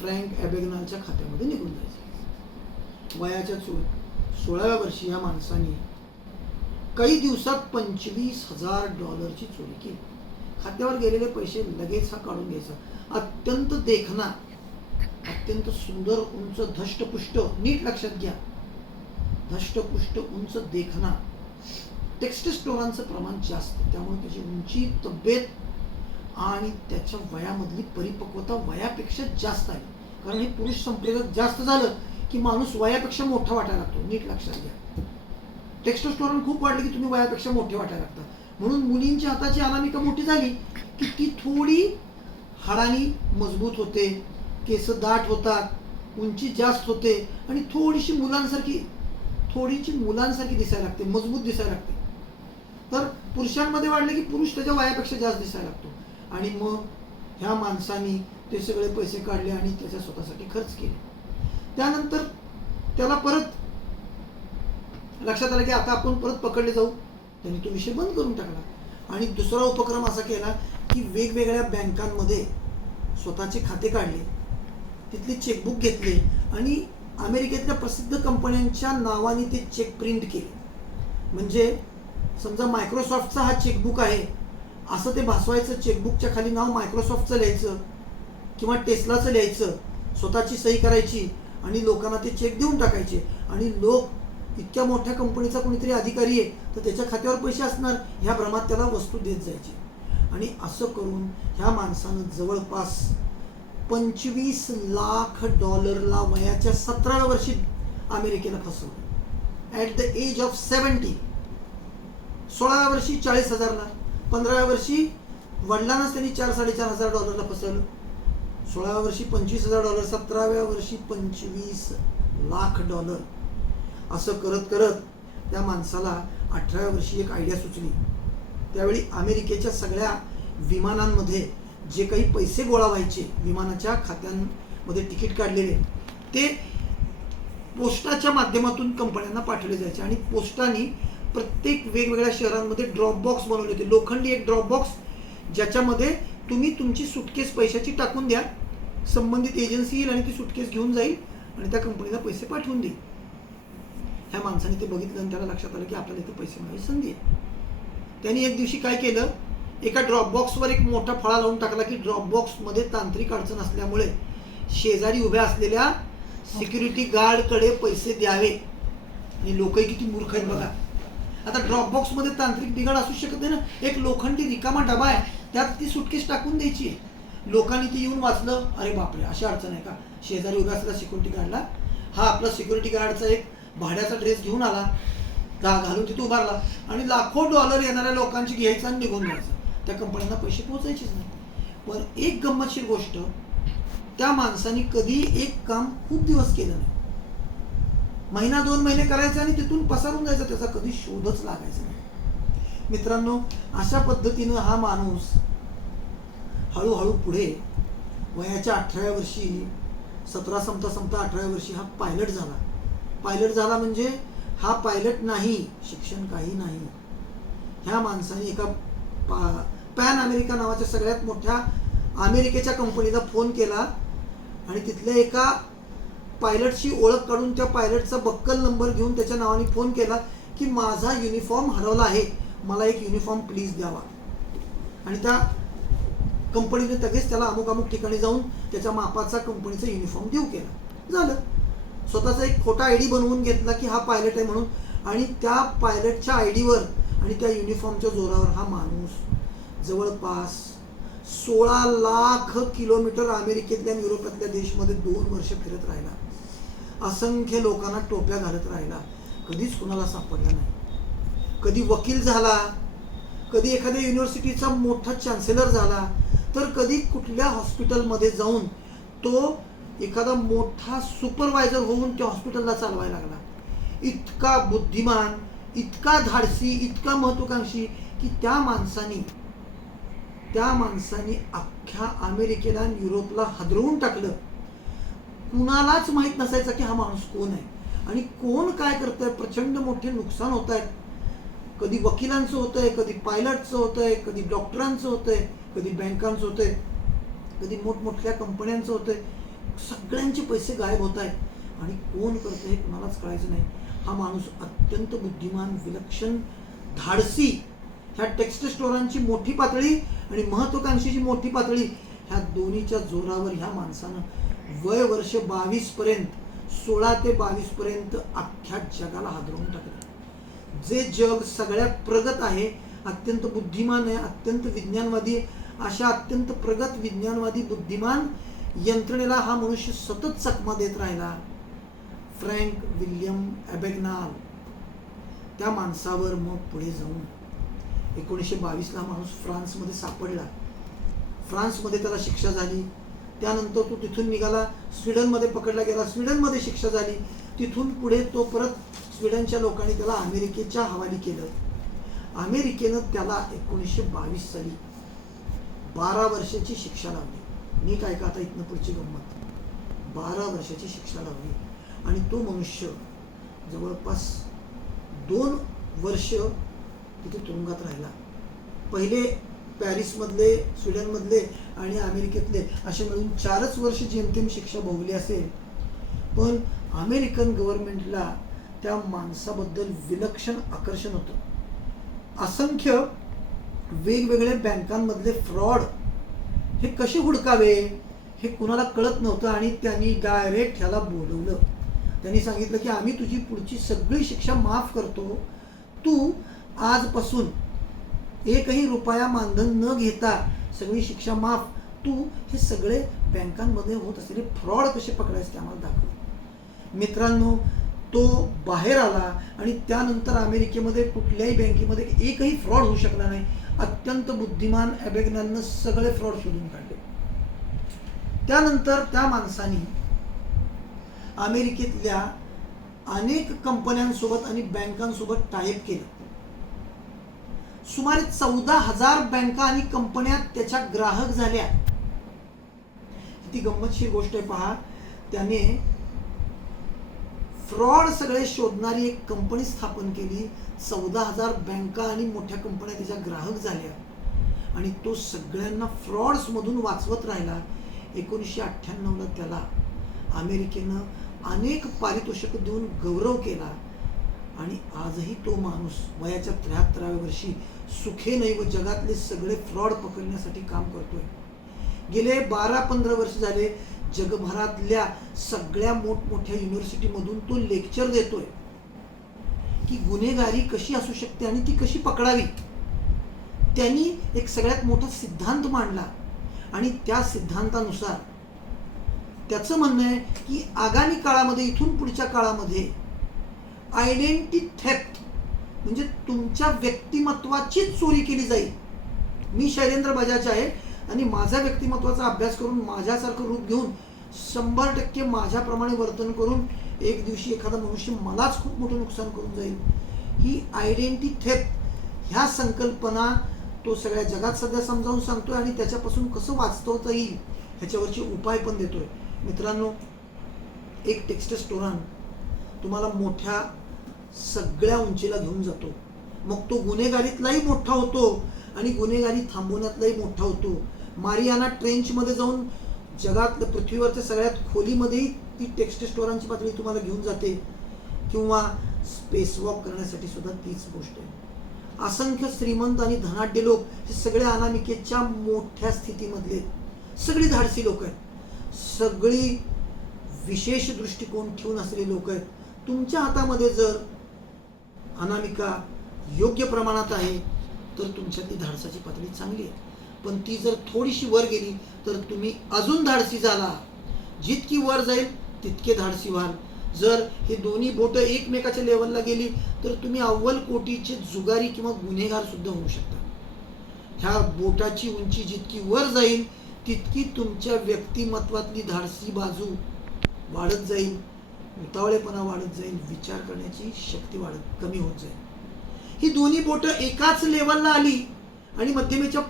फ्रँक ॲबेग्नालच्या खात्यामध्ये निघून जायचे. वयाच्या 16व्या वर्षी या माणसाने काही दिवसात $25,000 चोरी केली. खात्यावर गेलेले पैसे लगेच हा काढून घ्यायचा. अत्यंत देखणा, अत्यंत सुंदर, उंच, धष्टपुष्ट, नीट लक्षात घ्या, धष्टपुष्ट, उंच, देखणा. टेस्टोस्टेरोनचं प्रमाण जास्त, त्यामुळे त्याची उंची, तब्येत आणि त्याच्या वयामधली परिपक्वता वयापेक्षा जास्त आहे. कारण हे पुरुष संप्रेरक जास्त झालं की माणूस वयापेक्षा मोठा वाटायला लागतो. नीट लक्षात घ्या, टेस्टोस्टेरोन खूप वाढलं की तुम्ही वयापेक्षा मोठे वाटायला लागता. म्हणून मुलींच्या हाताची अनामिका मोठी झाली की ती थोडी हाडानी मजबूत होते, केस दाट होतात, उंची जास्त होते आणि थोडीशी मुलांसारखी दिसायला लागते, मजबूत दिसायला लागते. तर पुरुषांमध्ये वाढले की पुरुष त्याच्या वयापेक्षा जास्त दिसायला लागतो. आणि मग ह्या माणसाने ते सगळे पैसे काढले आणि त्याच्या स्वतःसाठी खर्च केले. त्यानंतर त्याला परत लक्षात आलं की आता आपण परत पकडले जाऊ. त्यांनी तो विषय बंद करून टाकला आणि दुसरा उपक्रम असा केला की वेगवेगळ्या बँकांमध्ये स्वतःचे खाते काढले, तिथले चेकबुक घेतले आणि अमेरिकेतल्या प्रसिद्ध कंपन्यांच्या नावाने ते चेक प्रिंट केले. म्हणजे समजा मायक्रोसॉफ्टचा हा चेकबुक आहे असं ते भासवायचं. चेकबुकच्या खाली नाव मायक्रोसॉफ्टचं लिहायचं किंवा टेस्लाचं लिहायचं, स्वतःची सही करायची आणि लोकांना ते चेक देऊन टाकायचे. आणि लोक, इतक्या मोठ्या कंपनीचा कोणीतरी अधिकारी आहे तर त्याच्या खात्यावर पैसे असणार ह्या भ्रमात त्याला वस्तू देत जायची. आणि असं करून ह्या माणसानं जवळपास $25 लाख वयाच्या 17व्या वर्षी अमेरिकेला फसवलं. At the age of 70. 16व्या वर्षी 40,000ला, 15व्या वर्षी वडिलांनाच त्यांनी $4,000-4,500 फसवलं. 16व्या वर्षी $25,000, 17व्या वर्षी $25 लाख. असं करत करत त्या माणसाला 18व्या वर्षी एक आयडिया सुचली. त्यावेळी अमेरिकेच्या सगळ्या विमानांमध्ये जे काही पैसे गोळा व्हायचे, विमानाच्या खात्यांमध्ये तिकीट काढलेले, ते पोस्टाच्या माध्यमातून कंपन्यांना पाठवले जायचे आणि पोस्टाने प्रत्येक वेगवेगळ्या शहरांमध्ये ड्रॉप बॉक्स बनवले होते. लोखंडी एक ड्रॉप बॉक्स ज्याच्यामध्ये तुम्ही तुमची सुटकेस पैशाची टाकून द्या, संबंधित एजन्सी येईल आणि ती सुटकेस घेऊन जाईल आणि त्या कंपनीला पैसे पाठवून देईल. ह्या माणसाने ते बघितलं आणि त्याला लक्षात आलं की आपल्याला इथे पैसे मिळायची संधी आहे. त्यांनी एक दिवशी काय केलं, एका ड्रॉप बॉक्सवर एक मोठा फळा लावून टाकला की ड्रॉप बॉक्समध्ये तांत्रिक अडचण असल्यामुळे शेजारी उभ्या असलेल्या सिक्युरिटी गार्डकडे पैसे द्यावे. आणि लोकही किती मूर्ख आहेत बघा. आता ड्रॉप बॉक्समध्ये तांत्रिक बिघाड असू शकत नाही ना. एक लोखंडी रिकामा डबा आहे, त्यात ती सुटकेस टाकून द्यायची. लोकांनी ती येऊन वाचलं, अरे बापरे अशी अडचण आहे का. शेजारी उभ्या असलेला सिक्युरिटी गार्डला हा आपला सिक्युरिटी गार्डचा एक भाड्याचा ड्रेस घेऊन आला, घालून तिथे उभारला आणि लाखो डॉलर येणाऱ्या लोकांची घ्यायचं आणि निघून जायचं. त्या कंपन्यांना पैसे पोहोचायचेच नाही. पण एक गंमतशीर गोष्ट, त्या माणसाने कधी एक काम खूप दिवस केलं नाही. महिना 2 महिने करायचं आणि तिथून पसारून जायचं, त्याचा कधी शोधच लागायचा नाही. मित्रांनो, अशा पद्धतीनं हा माणूस हळूहळू पुढे वयाच्या 18व्या वर्षी, 17 संपता 18व्या वर्षी हा पायलट झाला. पायलट झाला म्हणजे हा पायलट नाही, शिक्षण काही नाही. ह्या माणसाने एका पॅन अमेरिका नावाच्या सगळ्यात मोठ्या अमेरिकेच्या कंपनीला फोन केला आणि तिथल्या एका पायलटची ओळख काढून त्या पायलटचा बक्कल नंबर घेऊन त्याच्या नावाने फोन केला की माझा युनिफॉर्म हरवला आहे, मला एक युनिफॉर्म प्लीज द्यावा. आणि त्या कंपनीने लगेच त्याला अमुक अमुक ठिकाणी जाऊन त्याच्या मापाचा कंपनीचा युनिफॉर्म देऊ केला. झालं. स्वतःचा एक खोटा आय डी बनवून घेतला की हा पायलट आहे म्हणून, आणि त्या पायलटच्या आय डीवर आणि त्या युनिफॉर्मच्या जोरावर हा माणूस जवळपास 16 लाख किलोमीटर अमेरिकेतल्या आणि युरोपातल्या देशमध्ये 2 वर्ष फिरत राहिला. असंख्य लोकांना टोप्या घालत राहिला, कधीच कुणाला सापडला नाही. कधी वकील झाला, कधी एखाद्या युनिव्हर्सिटीचा मोठा चान्सेलर झाला, तर कधी कुठल्या हॉस्पिटलमध्ये जाऊन तो एखादा मोठा सुपरवायझर होऊन त्या हॉस्पिटलला चालवायला लागला. इतका बुद्धिमान, इतका धाडसी, इतका महत्वाकांक्षी की त्या माणसाने अख्ख्या अमेरिकेला आणि युरोपला हादरवून टाकलं. कुणालाच माहीत नसायचं की हा माणूस कोण आहे आणि कोण काय करतंय. प्रचंड मोठे नुकसान होत आहेत. कधी वकिलांचं होतंय, कधी पायलटचं होतंय, कधी डॉक्टरांचं होतंय, कधी बँकांचं होतंय, कधी मोठमोठ्या कंपन्यांचं होतंय. सगळ्यांचे पैसे गायब होत आहेत आणि कोण करतंय हे कुणालाच कळायचं नाही. हा माणूस अत्यंत बुद्धिमान, विलक्षण, धाडसी. ह्या टेक्स्ट स्टोरांची मोठी पातळी आणि महत्वाकांक्षीची मोठी पातळी, ह्या दोन्हीच्या जोरावर ह्या माणसानं वय वर्ष 22 पर्यंत, 16 ते 22 पर्यंत अख्ख्या जगाला हादरवून टाकलं. जे जग सगळ्यात प्रगत आहे, अत्यंत बुद्धिमान आहे, अत्यंत विज्ञानवादी, अशा अत्यंत प्रगत विज्ञानवादी बुद्धिमान यंत्रणेला हा मनुष्य सतत चकमा देत राहिला. फ्रँक विल्यम ॲबॅग्नॉल, त्या माणसावर मग पुढे जाऊन 1922ला माणूस फ्रान्समध्ये सापडला. फ्रान्समध्ये त्याला शिक्षा झाली. त्यानंतर तो तिथून निघाला, स्वीडनमध्ये पकडला गेला, स्वीडनमध्ये शिक्षा झाली. तिथून पुढे तो परत स्वीडनच्या लोकांनी त्याला अमेरिकेच्या हवाली केलं. अमेरिकेनं त्याला 1922 साली 12 वर्षाची शिक्षा लावली. नीट ऐका आता इथनं पुढची गंमत. 12 वर्षाची शिक्षा लावली आणि तो मनुष्य जवळपास 2 वर्ष तिथे तुरुंगात राहिला. पहिले पॅरिसमधले, स्वीडनमधले आणि अमेरिकेतले असे मिळून 4च वर्ष जेमतेम शिक्षा भोगली असेल. पण अमेरिकन गव्हर्नमेंटला त्या माणसाबद्दल विलक्षण आकर्षण होतं. असंख्य वेगवेगळ्या बँकांमधले फ्रॉड हे कसे हुडकावे हे कुणाला कळत नव्हतं आणि त्यांनी डायरेक्ट ह्याला बोलवलं. त्यांनी सांगितलं की आम्ही तुझी पुढची सगळी शिक्षा माफ करतो, तू आजपासून एकही रुपया मानधन न घेता सगळी शिक्षा माफ, तू हे सगळे बँकांमध्ये होत असलेले फ्रॉड कसे पकडायचे ते आम्हाला दाखव. मित्रांनो, तो बाहेर आला आणि त्यानंतर अमेरिकेमध्ये कुठल्याही बँकेमध्ये एकही फ्रॉड होऊ शकला नाही. अत्यंत बुद्धिमान ॲबॅग्नॉलनं सगळे फ्रॉड शोधून काढले. त्यानंतर त्या माणसाने अमेरिकेतल्या अनेक कंपन्यांसोबत आणि बँकांसोबत टायअप केलं. सुमारे 14,000 बँका आणि कंपन्या त्याच्या ग्राहक झाल्या. ती गंमतशीर गोष्ट आहे पहा. त्याने फ्रॉड सगळे शोधणारी एक कंपनी स्थापन केली. 14,000 बँका आणि मोठ्या कंपन्या त्याच्या ग्राहक झाल्या आणि तो सगळ्यांना फ्रॉड्समधून वाचवत राहिला. 1998ला त्याला अमेरिकेनं अनेक पारितोषिकं देऊन गौरव केला आणि आजही तो माणूस वयाच्या 73व्या वर्षी सुखेनैव जगातले सगळे फ्रॉड पकडण्यासाठी काम करतोय. गेले 12-15 वर्ष झाले जगभरातल्या सगळ्या मोठमोठ्या युनिव्हर्सिटीमधून तो लेक्चर देतोय की गुन्हेगारी कशी असू शकते आणि ती कशी पकडावी. त्यांनी एक सगळ्यात मोठा सिद्धांत मांडला आणि त्या सिद्धांतानुसार त्याचं म्हणणं आहे की आगामी काळामध्ये, इथून पुढच्या काळामध्ये आयडेंटिटी थेफ्ट म्हणजे तुमच्या व्यक्तिमत्वाचीच चोरी केली जाईल. मी शैलेंद्र बजाज आहे आणि माझ्या व्यक्तिमत्वाचा अभ्यास करून माझ्यासारखं रूप घेऊन 100% माझ्याप्रमाणे वर्तन करून एक दिवशी एखादा मनुष्य मलाच खूप मोठं नुकसान करून जाईल. ही आयडेंटिटी थेफ्ट ह्या संकल्पना तो सगळ्या जगात सध्या समजावून सांगतोय आणि त्याच्यापासून कसं वाचवता येईल ह्याच्यावरचे उपाय पण देतोय. मित्रांनो, एक टेक्स्टोस्टेरोन तुम्हाला मोठ्या सगळ्या उंचीला घेऊन जातो. मग तो गुन्हेगारीतलाही मोठा होतो आणि गुन्हेगारी थांबवण्यातलाही मोठा होतो. मारियाना ट्रेंचमध्ये जाऊन जगातल्या पृथ्वीवरच्या सगळ्यात खोलीमध्येही ती टेस्टोस्टेरोनची पातळी तुम्हाला घेऊन जाते. किंवा स्पेस वॉक करण्यासाठी सुद्धा तीच गोष्ट आहे. असंख्य श्रीमंत आणि धनाढ्य लोक हे सगळे अनामिकेच्या मोठ्या स्थितीमधले सगळी धाडसी लोक आहेत, सगळी विशेष दृष्टिकोन ठेवून असलेली लोक आहेत. तुमच्या हातामध्ये जर अनामिका योग्य प्रमाणात आहे तर तुमच्यातली धाडसाची पातळी चांगली आहे. पण ती जर थोडीशी वर गेली तर तुम्ही अजून धाडसी झाला. जितकी वर जाईल तितके धाडसी व्हाल. जर हे दोन्ही बोटं एकमेकाच्या लेवलला गेली तर तुम्ही अव्वल कोटीचे जुगारी किंवा गुन्हेगार सुद्धा होऊ शकता. ह्या बोटाची उंची जितकी वर जाईल तितकी तुमच्या व्यक्तिमत्वातली धाडसी बाजू वाढत जाईल, उतावळेपणा वाढत जाईल, विचार करण्याची शक्ती वाढत कमी होत जाईल. ही दोन्ही बोटं एकाच लेवलला आली आणि मध्यमेच्या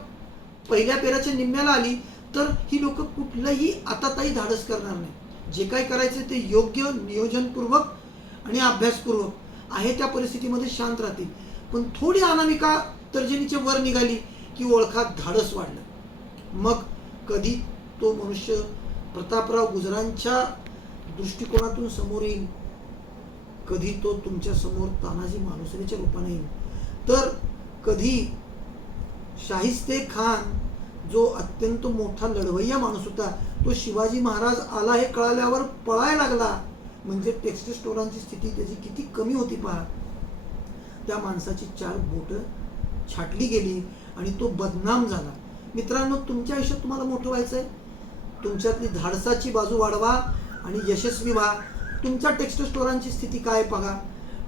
पहिल्या पेराच्या निम्म्याला आली तर ही लोक कुठलंही आताताई धाडस करणार नाही. जे काही करायचं ते योग्य नियोजनपूर्वक आणि अभ्यासपूर्वक आहे त्या परिस्थितीमध्ये शांत राहतील. पण थोडी अनामिका तर्जनीच्या वर निघाली की ओळखात धाडस वाढलं. मग कधी तो मनुष्य प्रतापराव गुजरांच्या दृष्टिकोनातून समोर येईल, कधी तो तुमच्या समोर तानाजी मालुसरेच्या रूपाने येईल, तर कधी शाहिस्ते खान जो अत्यंत मोठा लढवय्या माणूस होता तो शिवाजी महाराज आला हे कळाल्यावर पळायला लागला. म्हणजे टेस्टोस्टेरोनची स्थिती त्याची किती कमी होती पहा. त्या माणसाची 4 बोटं छाटली गेली आणि तो बदनाम झाला. मित्रांनो, तुमच्या आयुष्यात तुम्हाला मोठं व्हायचं आहे, तुमच्यातली धाडसाची बाजू वाढवा आणि यशस्वी व्हा. तुमच्या टेस्टोस्टेरोनची स्थिती काय बघा.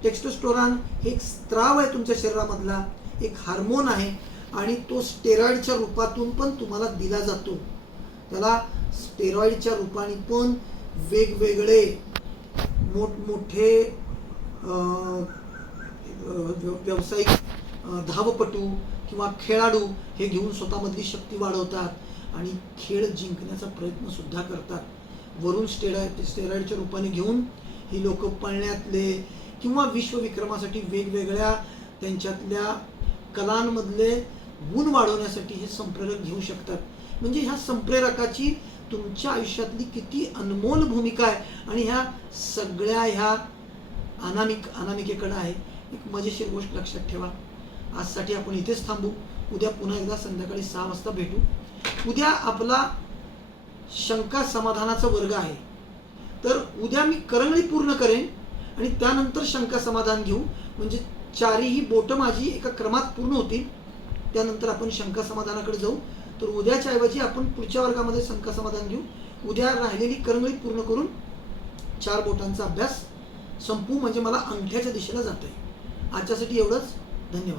टेस्टोस्टेरोन हे एक स्त्राव आहे तुमच्या शरीरामधला, एक हार्मोन आहे आणि तो स्टेरॉइडच्या रूपातून पण तुम्हाला दिला जातो. त्याला स्टेरॉइडच्या रूपाने पण वेगवेगळे मोठमोठे व्यावसायिक धावपटू किंवा खेळाडू हे घेऊन स्वतःमधली शक्ती वाढवतात आणि खेळ जिंकण्याचा प्रयत्न सुद्धा करतात. वरून स्टेरॉइडच्या रूपाने घेऊन ही लोक पळण्यातले किंवा विश्वविक्रमासाठी वेगवेगळ्या त्यांच्यातल्या कलांमधले गुण वाढवण्यासाठी हे संप्रेरक घेऊ शकतात. म्हणजे ह्या संप्रेरकाची तुमच्या आयुष्यातली किती अनमोल भूमिका आहे आणि ह्या सगळ्या ह्या अनामिकेकडे आहे. एक मजेशीर गोष्ट लक्षात ठेवा. आजसाठी आपण इथेच थांबू. उद्या पुन्हा एकदा संध्याकाळी 6 वाजता भेटू. उद्या आपला शंका समाधानाचा वर्ग आहे. तर उद्या मी करंगळी पूर्ण करेन आणि त्यानंतर शंका समाधान घेऊ. म्हणजे 4ही बोटं माझी एका क्रमात पूर्ण होतील. त्यानंतर आपण शंका समाधानाकडे जाऊ. तर उद्याच्या ऐवजी आपण पुढच्या वर्गामध्ये शंका समाधान घेऊ. उद्या राहिलेली करंगळी पूर्ण करून 4 बोटांचा अभ्यास संपू. म्हणजे मला अंगठ्याच्या दिशेला जाता येईल. आजच्यासाठी एवढंच. धन्यवाद.